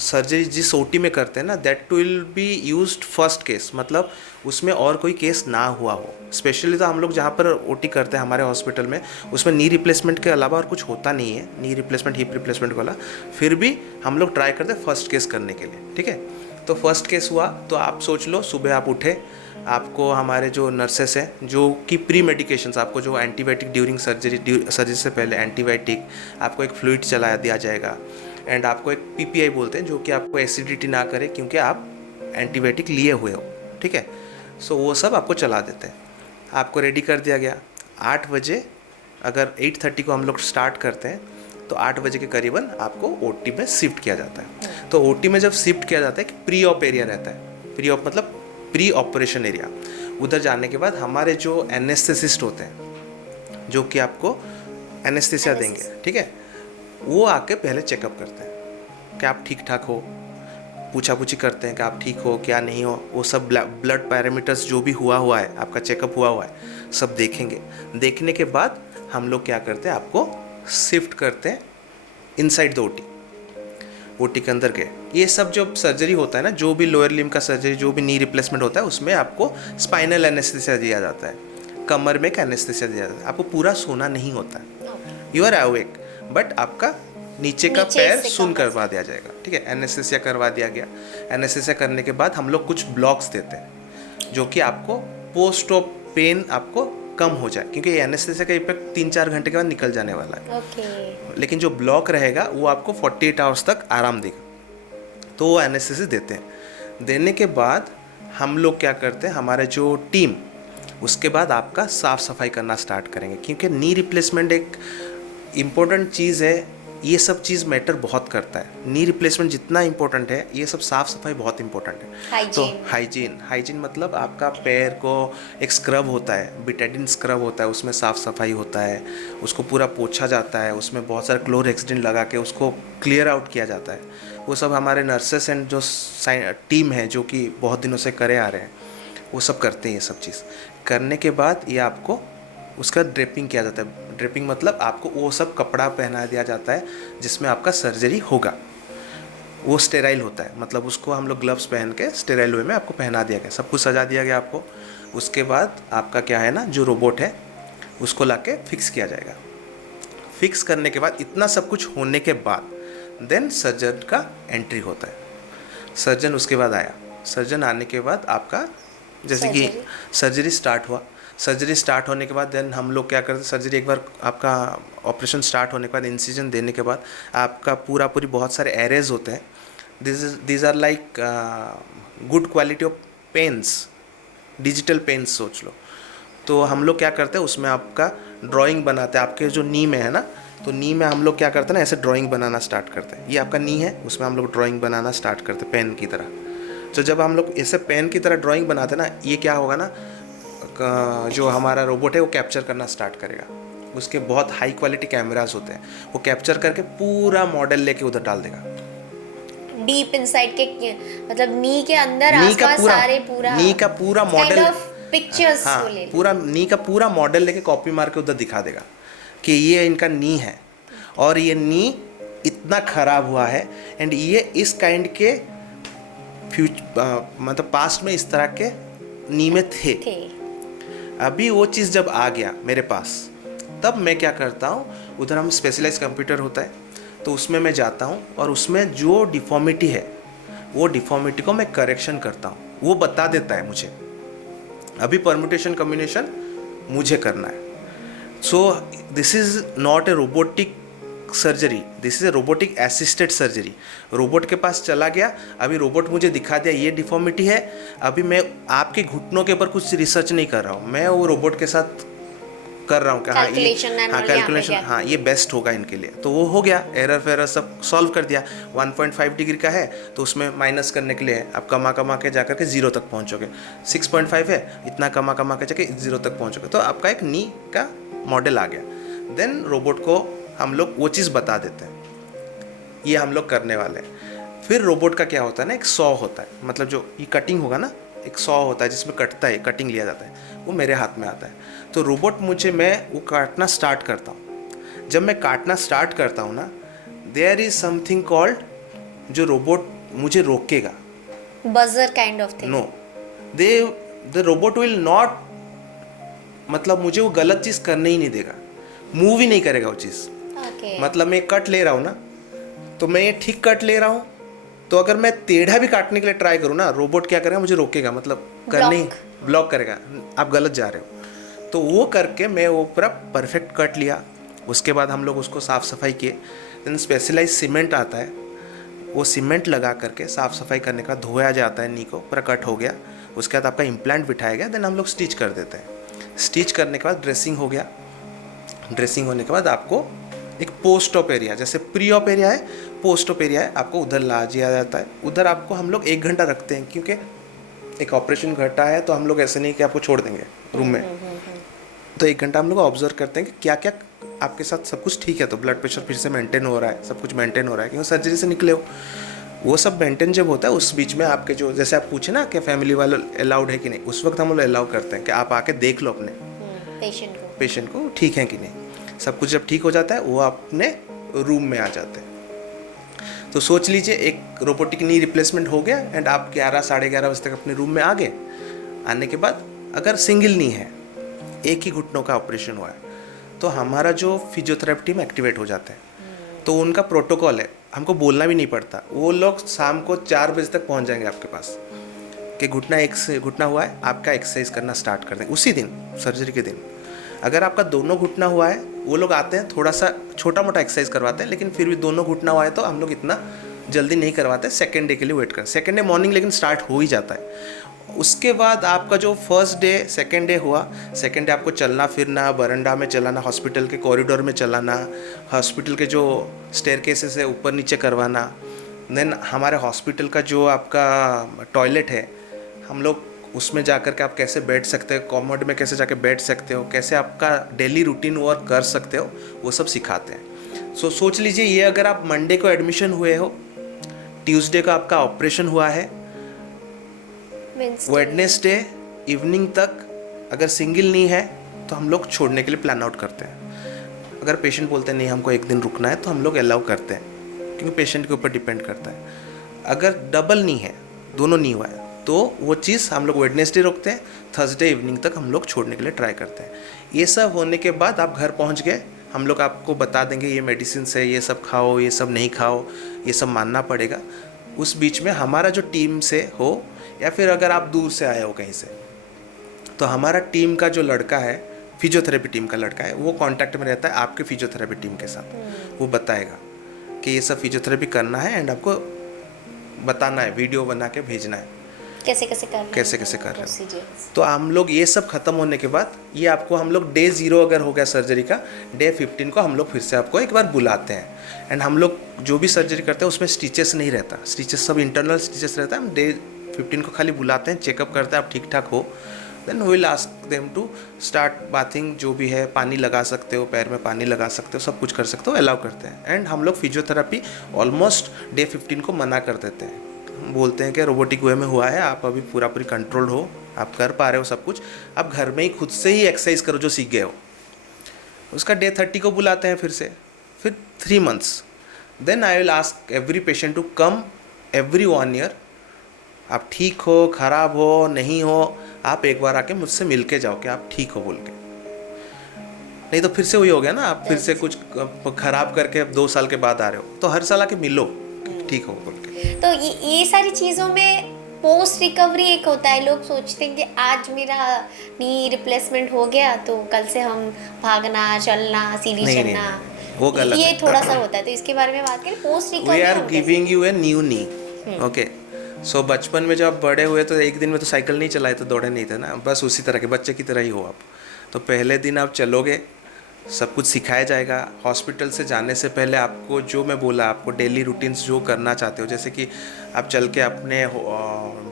सर्जरी जिस ओटी में करते हैं ना, that will be used first case, मतलब उसमें और कोई केस ना हुआ हो। स्पेशली तो हम लोग जहाँ पर ओटी करते हैं हमारे हॉस्पिटल में, उसमें नी रिप्लेसमेंट के अलावा और कुछ होता नहीं है, नी रिप्लेसमेंट हिप रिप्लेसमेंट वाला। फिर भी हम लोग ट्राई करते हैं फर्स्ट केस करने के लिए, ठीक है। तो फर्स्ट केस हुआ तो आप सोच लो, सुबह आप उठे, आपको हमारे जो नर्सेस हैं जो कि प्री मेडिकेशंस, आपको जो एंटीबायोटिक ड्यूरिंग सर्जरी से पहले एंटीबायोटिक, आपको एक फ्लूइड चला दिया जाएगा एंड आपको एक PPI बोलते हैं जो कि आपको एसिडिटी ना करे क्योंकि आप एंटीबायोटिक लिए हुए हो, ठीक है। सो वो सब आपको चला देते हैं, आपको रेडी कर दिया गया। 8 बजे, अगर 8:30 को हम लोग स्टार्ट करते हैं तो 8 बजे के करीबन आपको OT में शिफ्ट किया जाता है। तो OT में जब शिफ्ट किया जाता है, कि प्री ऑप एरिया रहता है, प्री ऑप मतलब प्री ऑपरेशन एरिया। उधर जाने के बाद हमारे जो एनेस्थेसिस्ट होते हैं जो कि आपको एनेस्थेसिया देंगे, ठीक है, वो आके पहले चेकअप करते हैं कि आप ठीक ठाक हो, पूछा पूछी करते हैं कि आप ठीक हो क्या नहीं हो, वो सब ब्लड पैरामीटर्स जो भी हुआ है, आपका चेकअप हुआ है, सब देखेंगे। देखने के बाद हम लोग क्या करते हैं, आपको शिफ्ट करते हैं इनसाइड द ओटी के अंदर के। ये सब जो सर्जरी होता है ना, जो भी लोअर लिम्ब का सर्जरी, जो भी नी रिप्लेसमेंट होता है, उसमें आपको स्पाइनल एनेस्थेसिया दिया जाता है, कमर में का एनेस्थेसिया दिया जाता है। आपको पूरा सोना नहीं होता है, यू आर अवेक, बट आपका नीचे का पैर सुन करवा दिया जाएगा, ठीक है। एनेस्थेसिया करवा दिया गया। एनेस्थेसिया करने के बाद हम लोग कुछ ब्लॉक्स देते हैं जो कि आपको पोस्ट ऑफ पेन आपको कम हो जाए, क्योंकि एनेस्थेसिया का इफेक्ट 3-4 घंटे के बाद निकल जाने वाला है। लेकिन जो ब्लॉक रहेगा वो आपको 48 आवर्स तक आराम देगा, तो वो एनेस्थेसिस देते हैं। देने के बाद हम लोग क्या करते हैं, हमारे जो टीम उसके बाद आपका साफ़ सफाई करना स्टार्ट करेंगे, क्योंकि नी रिप्लेसमेंट एक इम्पोर्टेंट चीज़ है ये सब चीज़ मैटर बहुत करता है। नी रिप्लेसमेंट जितना इंपॉर्टेंट है, ये सब साफ़ सफाई बहुत इंपॉर्टेंट है। तो हाइजीन मतलब आपका पैर को एक स्क्रब होता है, बिटाडिन स्क्रब होता है, उसमें साफ़ सफाई होता है, उसको पूरा पोंछा जाता है, उसमें बहुत सारा क्लोरहेक्सिडिन लगा के उसको क्लियर आउट किया जाता है। वो सब हमारे नर्सेस एंड जो टीम है जो कि बहुत दिनों से करे आ रहे हैं, वो सब करते हैं। ये सब चीज़ करने के बाद ये आपको उसका ड्रेपिंग किया जाता है। ड्रेपिंग मतलब आपको वो सब कपड़ा पहना दिया जाता है जिसमें आपका सर्जरी होगा। वो स्टेराइल होता है, मतलब उसको हम लोग ग्लव्स पहन के स्टेराइल वे में आपको पहना दिया गया, सब कुछ सजा दिया गया आपको। उसके बाद आपका क्या है ना, जो रोबोट है उसको लाके फिक्स किया जाएगा। फिक्स करने के बाद, इतना सब कुछ होने के बाद देन सर्जन का एंट्री होता है। सर्जन उसके बाद आया। सर्जन आने के बाद आपका जैसे कि सर्जरी स्टार्ट हुआ। सर्जरी स्टार्ट होने के बाद देन हम लोग क्या करते हैं, सर्जरी एक बार आपका ऑपरेशन स्टार्ट होने के बाद, इंसिजन देने के बाद आपका पूरी बहुत सारे एरेज होते हैं। This are like good quality of pens, digital pens सोच लो। तो हम लोग क्या करते हैं, उसमें आपका ड्राइंग बनाते हैं। आपके जो नी में है ना, तो नी में हम लोग क्या करते हैं ना, ऐसे ड्राइंग बनाना स्टार्ट करते हैं। ये आपका नी है, उसमें हम लोग ड्राइंग बनाना स्टार्ट करते हैं पेन की तरह। तो जब हम लोग ऐसे पेन की तरह ड्राइंग बनाते हैं ना, ये क्या होगा ना, जो हमारा रोबोट है वो कैप्चर करना स्टार्ट करेगा। उसके बहुत हाई क्वालिटी कैमरास होते हैं, वो कैप्चर करके पूरा मॉडल लेके उधर डाल देगा। डीप इनसाइड के, मतलब नी के अंदर नी का आसपास सारे पूरा नी का पूरा मॉडल, पिक्चर्स हाँ, पूरा नी का पूरा मॉडल लेके कॉपी मार के उधर दिखा देगा कि ये इनका नी है और ये नी इतना खराब हुआ है एंड ये इस काइंड के मतलब पास्ट में इस तरह के नी में थे। अभी वो चीज़ जब आ गया मेरे पास, तब मैं क्या करता हूँ, उधर हम स्पेशलाइज कंप्यूटर होता है तो उसमें मैं जाता हूँ और उसमें जो डिफॉर्मिटी है वो डिफॉर्मिटी को मैं करेक्शन करता हूँ। वो बता देता है मुझे अभी परम्यूटेशन कॉम्बिनेशन मुझे करना है। So this is not a robotic surgery, this is A robotic assisted surgery. Robot के पास चला गया, अभी रोबोट मुझे दिखा दिया ये डिफॉर्मिटी है। अभी मैं आपके घुटनों के ऊपर कुछ रिसर्च नहीं कर रहा हूँ, मैं वो रोबोट के साथ कर रहा हूँ कि कैलकुलेशन, हाँ ये बेस्ट होगा इनके लिए। तो वो हो गया, एरर फेरर सब सॉल्व कर दिया। 1.5 डिग्री का है तो उसमें माइनस करने के लिए आप कमा के जाकर के 0 तक पहुँचोगे। 6.5 है, इतना कमा के जाके 0 तक पहुँचोगे, तो आपका एक नी का मॉडल आ गया। देन रोबोट को हम लोग वो चीज़ बता देते हैं, ये हम लोग करने वाले हैं। फिर रोबोट का क्या होता है ना, एक सॉ होता है, मतलब जो ये कटिंग होगा ना, एक सॉ होता है जिसमें कटता है, कटिंग लिया जाता है, वो मेरे हाथ में आता है। तो रोबोट मैं वो काटना स्टार्ट करता हूँ। जब मैं काटना स्टार्ट करता हूँ ना, देयर इज समथिंग कॉल्ड, जो रोबोट मुझे रोकेगा, buzzer kind of thing. No, the robot will not, मतलब मुझे वो गलत चीज़ करने ही नहीं देगा, मूव ही नहीं करेगा वो चीज़। मतलब मैं कट ले रहा हूँ ना, तो मैं ये ठीक कट ले रहा हूँ, तो अगर मैं टेढ़ा भी काटने के लिए ट्राई करूँ ना, रोबोट क्या करेगा, मुझे रोकेगा, मतलब करने ब्लॉक करेगा, आप गलत जा रहे हो। तो वो करके मैं वो पूरा परफेक्ट कट लिया। उसके बाद हम लोग उसको साफ़ सफाई किए। देन स्पेशलाइज सीमेंट आता है, वो सीमेंट लगा करके साफ़ सफाई करने का धोया जाता है, नी को पूरा कट हो गया। उसके बाद आपका इम्प्लांट बिठाया गया, देन हम लोग स्टिच कर देते हैं। स्टिच करने के बाद ड्रेसिंग हो गया। ड्रेसिंग होने के बाद आपको एक पोस्ट ऑप एरिया, जैसे प्री ऑप एरिया है, पोस्ट ऑप एरिया है, आपको उधर ला दिया जाता है। उधर आपको हम लोग 1 घंटा रखते हैं, क्योंकि एक ऑपरेशन घटा है तो हम लोग ऐसे नहीं कि आपको छोड़ देंगे रूम में। तो 1 घंटा हम लोग ऑब्जर्व करते हैं कि क्या क्या आपके साथ सब कुछ ठीक है, तो ब्लड प्रेशर फिर से मेंटेन हो रहा है, सब कुछ मेंटेन हो रहा है, क्योंकि सर्जरी से निकले हो। वो सब मेंटेन जब होता है, उस बीच में आपके जो, जैसे आप पूछे ना कि फैमिली वाले अलाउड है कि नहीं, उस वक्त हम लोग अलाउ करते हैं कि आप आके देख लो अपने पेशेंट को ठीक है कि नहीं। सब कुछ जब ठीक हो जाता है, वो अपने रूम में आ जाते हैं। तो सोच लीजिए एक रोबोटिक नी रिप्लेसमेंट हो गया एंड आप 11 साढ़े 11 बजे तक अपने रूम में आ गए। आने के बाद अगर सिंगल नी है, एक ही घुटनों का ऑपरेशन हुआ है, तो हमारा जो फिजियोथेरेपी टीम एक्टिवेट हो जाता है। तो उनका प्रोटोकॉल है, हमको बोलना भी नहीं पड़ता, वो लोग शाम को 4 बजे तक पहुंच जाएंगे आपके पास कि घुटना हुआ है, आपका एक्सरसाइज करना स्टार्ट कर देंगे उसी दिन, सर्जरी के दिन। अगर आपका दोनों घुटना हुआ है, वो लोग आते हैं, थोड़ा सा छोटा मोटा एक्सरसाइज करवाते हैं, लेकिन फिर भी दोनों घुटना हुआ है तो हम लोग इतना जल्दी नहीं करवाते, सेकेंड डे के लिए वेट करें। सेकेंड डे मॉर्निंग लेकिन स्टार्ट हो ही जाता है। उसके बाद आपका जो फर्स्ट डे सेकेंड डे हुआ, सेकेंड डे आपको चलना फिरना, बरंडा में चलाना, हॉस्पिटल के कॉरिडोर में चलाना, हॉस्पिटल के जो स्टेयरकेसेस है ऊपर नीचे करवाना। देन हमारे हॉस्पिटल का जो आपका टॉयलेट है, हम लोग उसमें जा कर के आप कैसे बैठ सकते हो, कॉमोड में कैसे जाके बैठ सकते हो, कैसे आपका डेली रूटीन वर्क कर सकते हो, वो सब सिखाते हैं। सोच लीजिए ये अगर आप मंडे को एडमिशन हुए हो, ट्यूसडे को आपका ऑपरेशन हुआ है, वेडनेसडे इवनिंग तक अगर सिंगल नी है तो हम लोग छोड़ने के लिए प्लान आउट करते हैं। अगर पेशेंट बोलते हैं नहीं हमको एक दिन रुकना है तो हम लोग अलाउ करते हैं, क्योंकि पेशेंट के ऊपर डिपेंड करता है। अगर डबल नी है, दोनों नी हुआ है, तो वो चीज़ हम लोग वेडनेसडे रोकते हैं, थर्सडे इवनिंग तक हम लोग छोड़ने के लिए ट्राई करते हैं। ये सब होने के बाद आप घर पहुंच गए, हम लोग आपको बता देंगे ये मेडिसिन है, ये सब खाओ, ये सब नहीं खाओ, ये सब मानना पड़ेगा। उस बीच में हमारा जो टीम से हो, या फिर अगर आप दूर से आए हो कहीं से, तो हमारा टीम का जो लड़का है, फिजियोथेरेपी टीम का लड़का है, वो कांटेक्ट में रहता है आपके फिजियोथेरेपी टीम के साथ। वो बताएगा कि ये सब फिजियोथेरेपी करना है एंड आपको बताना है, वीडियो बना के भेजना है कैसे कैसे कर रहे हैं, कैसे कैसे कर रहे हो। procedures। तो हम लोग ये सब खत्म होने के बाद, ये आपको हम लोग डे 0 अगर हो गया सर्जरी का, डे 15 को हम लोग फिर से आपको एक बार बुलाते हैं। एंड हम लोग जो भी सर्जरी करते हैं उसमें स्टिचेस नहीं रहता, स्टिचेस सब इंटरनल स्टिचेस रहता है। हम डे 15 को खाली बुलाते हैं, चेकअप करते हैं आप ठीक ठाक हो, then we will ask them to start bathing. जो भी है, पानी लगा सकते हो, पैर में पानी लगा सकते हो, सब कुछ कर सकते हो, अलाउ करते हैं। एंड हम लोग फिजियोथेरेपी ऑलमोस्ट डे 15 को मना कर देते हैं। हम बोलते हैं कि रोबोटिक वे में हुआ है, आप अभी पूरी कंट्रोल हो, आप कर पा रहे हो सब कुछ, आप घर में ही खुद से ही एक्सरसाइज करो जो सीख गए हो। उसका डे 30 को बुलाते हैं फिर से, फिर 3 months। Then I will ask every patient to come every 1 year। आप ठीक हो, खराब हो, नहीं हो, आप एक बार आके मुझसे मिल के जाओ कि आप ठीक हो बोल के। नहीं तो फिर से वही हो गया ना, आप फिर से कुछ खराब करके 2 साल के बाद आ रहे हो। तो हर साल आके मिलो ठीक हो बोल के। तो ये सारी चीज़ों में पोस्ट रिकवरी एक होता है, लोग सोचते हैं कि आज मेरा नी रिप्लेसमेंट हो गया तो कल से हम भागना, चलना, सीढ़ी नहीं, चढ़ना, नहीं, वो गलत ये है। थोड़ा सा होता है। तो इसके बारे में बात करें, post we recovery are giving you a new knee. Okay, so बचपन में जब आप बड़े हुए तो एक दिन में तो साइकिल नहीं चलाए थे, दौड़े नहीं थे ना, बस उसी तरह के बच्चे की तरह ही हो आप। तो पहले दिन आप चलोगे, सब कुछ सिखाया जाएगा। हॉस्पिटल से जाने से पहले आपको जो मैं बोला, आपको डेली रूटीन्स जो करना चाहते हो, जैसे कि आप चल के अपने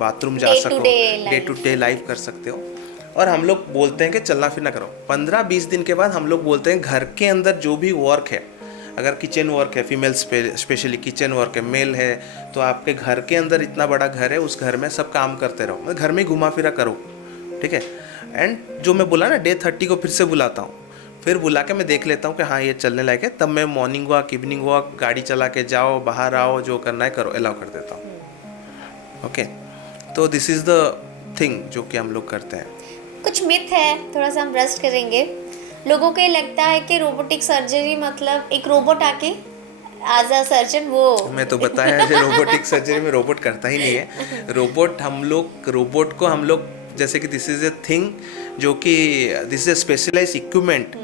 बाथरूम जा सको, डे टू डे लाइफ कर सकते हो। और हम लोग बोलते हैं कि चलना फिरना करो। 15-20 दिन के बाद हम लोग बोलते हैं घर के अंदर जो भी वर्क है, अगर किचन वर्क है, फीमेल स्पेशली किचन वर्क है, मेल है, तो आपके घर के अंदर इतना बड़ा घर है, उस घर में सब काम करते रहो, मतलब घर में घुमा फिरा करो, ठीक है। एंड जो मैं बोला ना, डे 30 को फिर से बुलाता हूँ, फिर बुला के मैं देख लेता हूँ कि हाँ ये चलने लायक है, तब मैं मॉर्निंग वॉक, इवनिंग वॉक, गाड़ी चला के जाओ, बाहर आओ, जो करना है करो, अलाउ कर देता हूँ। ओके, तो दिस इज़ द थिंग जो कि हम लोग करते हैं। कुछ मिथ है, थोड़ा सा हम ब्रस्ट करेंगे। लोगों को ये लगता है कि रोबोटिक सर्जरी मतलब एक रोबोट आके एज अ सर्जन, वो मैं तो बताया है रोबोटिक सर्जरी में रोबोट करता ही नहीं है। रोबोट हम लोग जैसे कि दिस इज ए थिंग जो कि this is a specialised equipment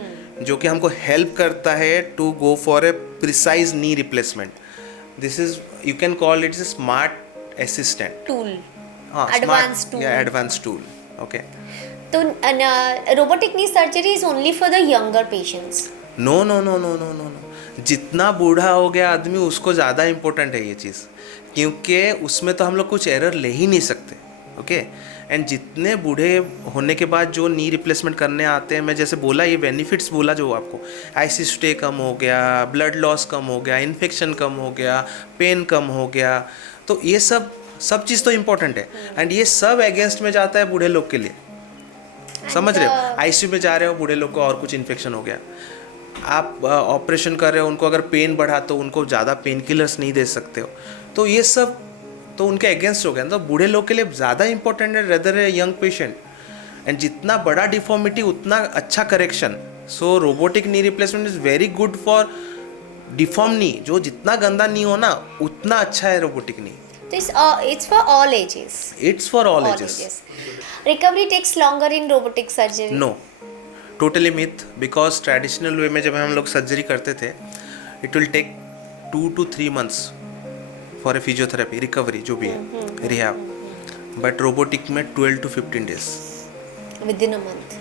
जो कि हमको हेल्प करता है to go for a precise knee replacement. This is, you can call it smart assistant tool, हाँ, advance tool, advance tool. Okay, तो robotic knee surgery is only for the younger patients? No no no no no no no, जितना बूढ़ा हो गया आदमी उसको ज़्यादा important है ये चीज़, क्योंकि उसमें तो हम लोग कुछ एरर ले ही नहीं सकते। ओके, एंड जितने बूढ़े होने के बाद जो नी रिप्लेसमेंट करने आते हैं, मैं जैसे बोला ये बेनिफिट्स बोला जो आपको, आईसी स्टे कम हो गया, ब्लड लॉस कम हो गया, इन्फेक्शन कम हो गया, पेन कम हो गया, तो ये सब चीज़ तो इम्पोर्टेंट है। एंड ये सब अगेंस्ट में जाता है बूढ़े लोग के लिए, समझ रहे हो। आईसीयू में जा रहे हो, बूढ़े लोग को और कुछ इन्फेक्शन हो गया, आप ऑपरेशन कर रहे हो, उनको अगर पेन बढ़ा तो उनको ज़्यादा पेन किलर्स नहीं दे सकते हो, तो ये सब तो उनके अगेंस्ट हो गया। तो बूढ़े लोग के लिए ज़्यादा इंपॉर्टेंट है rather a young patient. And जितना बड़ा डिफॉर्मिटी उतना अच्छा correction. So robotic knee replacement is very good for deform knee, जो जितना गंदा नी हो ना उतना अच्छा है robotic knee. It's for all ages. It's for all ages. Recovery takes longer in robotic surgery. No, totally myth. Because traditional way में जब हम लोग सर्जरी करते थे, it will take 2 to 3 months for a physiotherapy recovery जो भी है rehab. But robotic में 12 to 15 days. With in a month?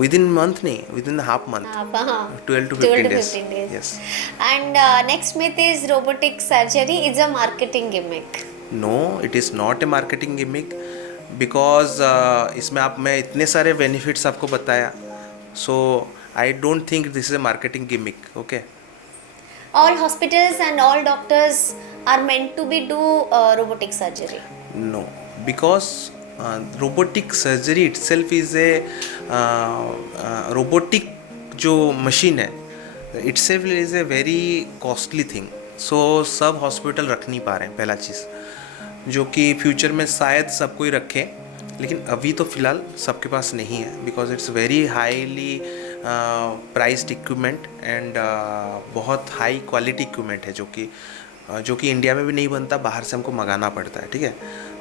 Within month नहीं, within half month. 12 to 15 days. Yes. And next myth is robotic surgery is a marketing gimmick. No, it is not a marketing gimmick because इसमें आप मैं इतने सारे benefits आपको बताया, so I don't think this is a marketing gimmick. Okay. All hospitals and all doctors are meant to be do robotic surgery. No, because robotic surgery itself is a robotic जो machine है itself is a very costly thing. So सब hospital रख नहीं पा रहे हैं, पहला चीज़, जो कि फ्यूचर में शायद सब कोई रखे, लेकिन अभी तो फ़िलहाल सबके पास नहीं है because it's very highly priced equipment and बहुत हाई क्वालिटी इक्विपमेंट है जो कि इंडिया में भी नहीं बनता, बाहर से हमको मंगाना पड़ता है. ठीक है,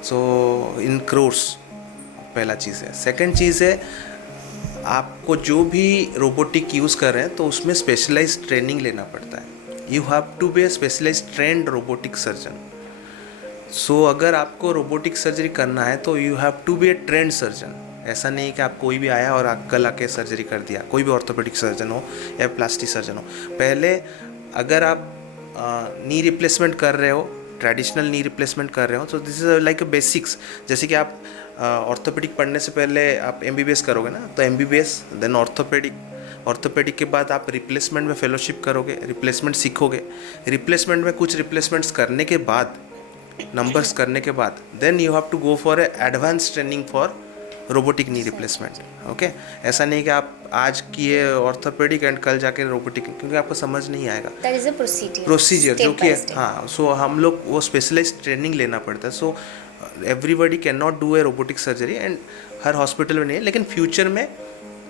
सो इन क्रोर्स पहला चीज़ है. सेकंड चीज़ है, आपको जो भी रोबोटिक यूज़ कर रहे हैं तो उसमें स्पेशलाइज्ड ट्रेनिंग लेना पड़ता है. You have to be a specialised trained robotic surgeon. So अगर आपको रोबोटिक सर्जरी करना है तो you have to be a trained surgeon. ऐसा नहीं कि आप कोई भी आया और गला के सर्जरी कर दिया. कोई भी ऑर्थोपेडिक सर्जन हो या प्लास्टिक सर्जन हो, पहले अगर आप नी रिप्लेसमेंट कर रहे हो, ट्रेडिशनल नी रिप्लेसमेंट कर रहे हो, तो this is like a basics. जैसे कि आप ऑर्थोपेडिक पढ़ने से पहले आप MBBS करोगे ना, तो MBBS देन ऑर्थोपेडिक के बाद आप रिप्लेसमेंट में फेलोशिप करोगे, रिप्लेसमेंट सीखोगे. रिप्लेसमेंट में कुछ रिप्लेसमेंट्स करने के बाद, नंबर्स करने के बाद, then you have to go for a advance training for robotic knee replacement. Okay, ऐसा नहीं कि आप आज किए ऑर्थोपेडिक एंड कल जाके रोबोटिक, क्योंकि आपको समझ नहीं आएगा. दैट इज अ प्रोसीजर जो कि हाँ, सो हम लोग वो स्पेशलाइज्ड ट्रेनिंग लेना पड़ता है. So everybody can not do a robotic surgery and her hospital में नहीं है, लेकिन फ्यूचर में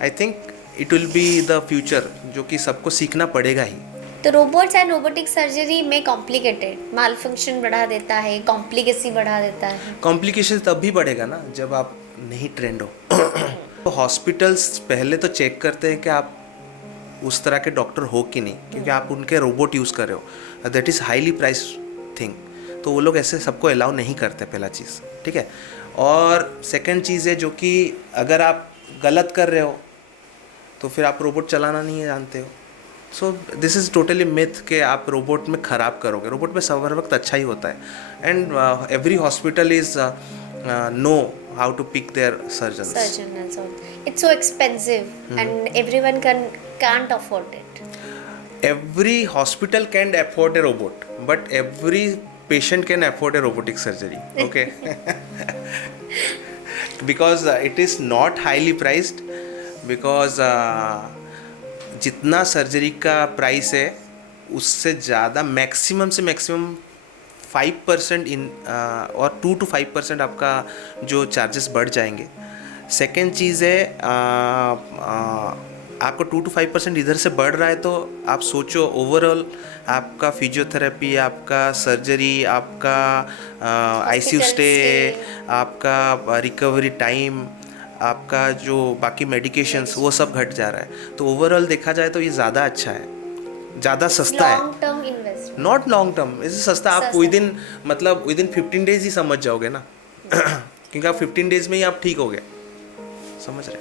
I think it will be the future, जो कि सबको सीखना पड़ेगा ही. तो रोबोट्स एंड रोबोटिक सर्जरी में कॉम्प्लिकेटेड माल फंक्शन बढ़ा देता है, कॉम्प्लिकेसी बढ़ा देता है. कॉम्प्लिकेशन तब भी बढ़ेगा ना जब आप नहीं ट्रेंड हो. तो हॉस्पिटल्स पहले तो चेक करते हैं कि आप उस तरह के डॉक्टर हो कि नहीं, क्योंकि आप उनके रोबोट यूज़ कर रहे हो. That is highly price thing, तो वो लोग ऐसे सबको अलाउ नहीं करते, पहला चीज़. ठीक है, और सेकंड चीज़ है जो कि अगर आप गलत कर रहे हो तो फिर आप रोबोट चलाना नहीं जानते हो. So this is totally myth कि आप रोबोट में ख़राब करोगे. रोबोट में सब हर वक्त अच्छा ही होता है. And every hospital is no how to pick their surgeons. It's so expensive and everyone can't afford it. Every hospital can afford a robot, but every patient can afford a robotic surgery. Okay. Because it is not highly priced, because जितना surgery का price है उससे ज़्यादा maximum से maximum 5% इन और 2 to 5% आपका जो charges बढ़ जाएंगे. सेकेंड चीज़ है, आपको 2 to 5% इधर से बढ़ रहा है तो आप सोचो ओवरऑल आपका फिजियोथेरेपी, आपका सर्जरी, आपका ICU स्टे, आपका रिकवरी टाइम, आपका जो बाकी मेडिकेशंस, वो सब घट जा रहा है. तो ओवरऑल देखा जाए तो ये ज़्यादा अच्छा है, ज़्यादा सस्ता है. नॉट लॉन्ग टर्म, इससे सस्ता. आप विदिन 15 डेज ही समझ जाओगे ना. क्योंकि आप 15 डेज में ही आप ठीक हो गए, समझ रहे.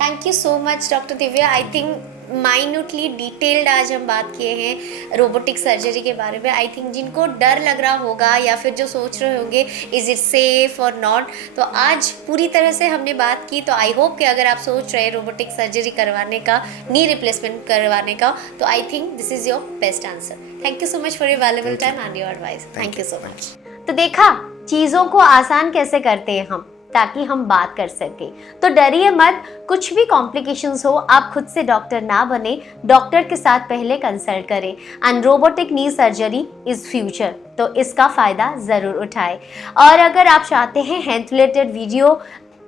Thank you so much doctor Divya. I think minutely detailed आज हम बात किए हैं रोबोटिक सर्जरी के बारे में. आई थिंक जिनको डर लग रहा होगा या फिर जो सोच रहे होंगे इज़ इट सेफ और नॉट, तो आज पूरी तरह से हमने बात की. तो आई होप कि अगर आप सोच रहे हैं रोबोटिक सर्जरी करवाने का, नी रिप्लेसमेंट करवाने का, तो I think this is your best answer. Thank you so much for your valuable time and your advice. Thank you so much. तो देखा चीज़ों को आसान कैसे करते हैं हम, ताकि हम बात कर सके. तो डरिए मत, कुछ भी कॉम्प्लिकेशंस हो आप खुद से डॉक्टर ना बने, डॉक्टर के साथ पहले कंसल्ट करें. And robotic knee surgery is future, तो इसका फ़ायदा ज़रूर उठाएं. और अगर आप चाहते हैं हेल्थ रिलेटेड वीडियो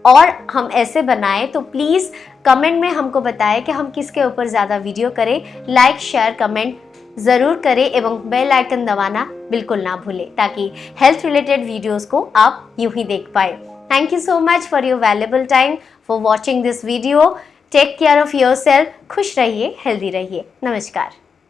और हम ऐसे बनाएं तो प्लीज़ कमेंट में हमको बताएं कि हम किसके ऊपर ज़्यादा वीडियो करें. लाइक शेयर कमेंट ज़रूर करें एवं बेल आइकन दबाना बिल्कुल ना भूलें, ताकि हेल्थ रिलेटेड वीडियोज़ को आप यूँ ही देख पाए. Thank you so much for your valuable time for watching this video. Take care of yourself. खुश रहिए, healthy रहिए. नमस्कार.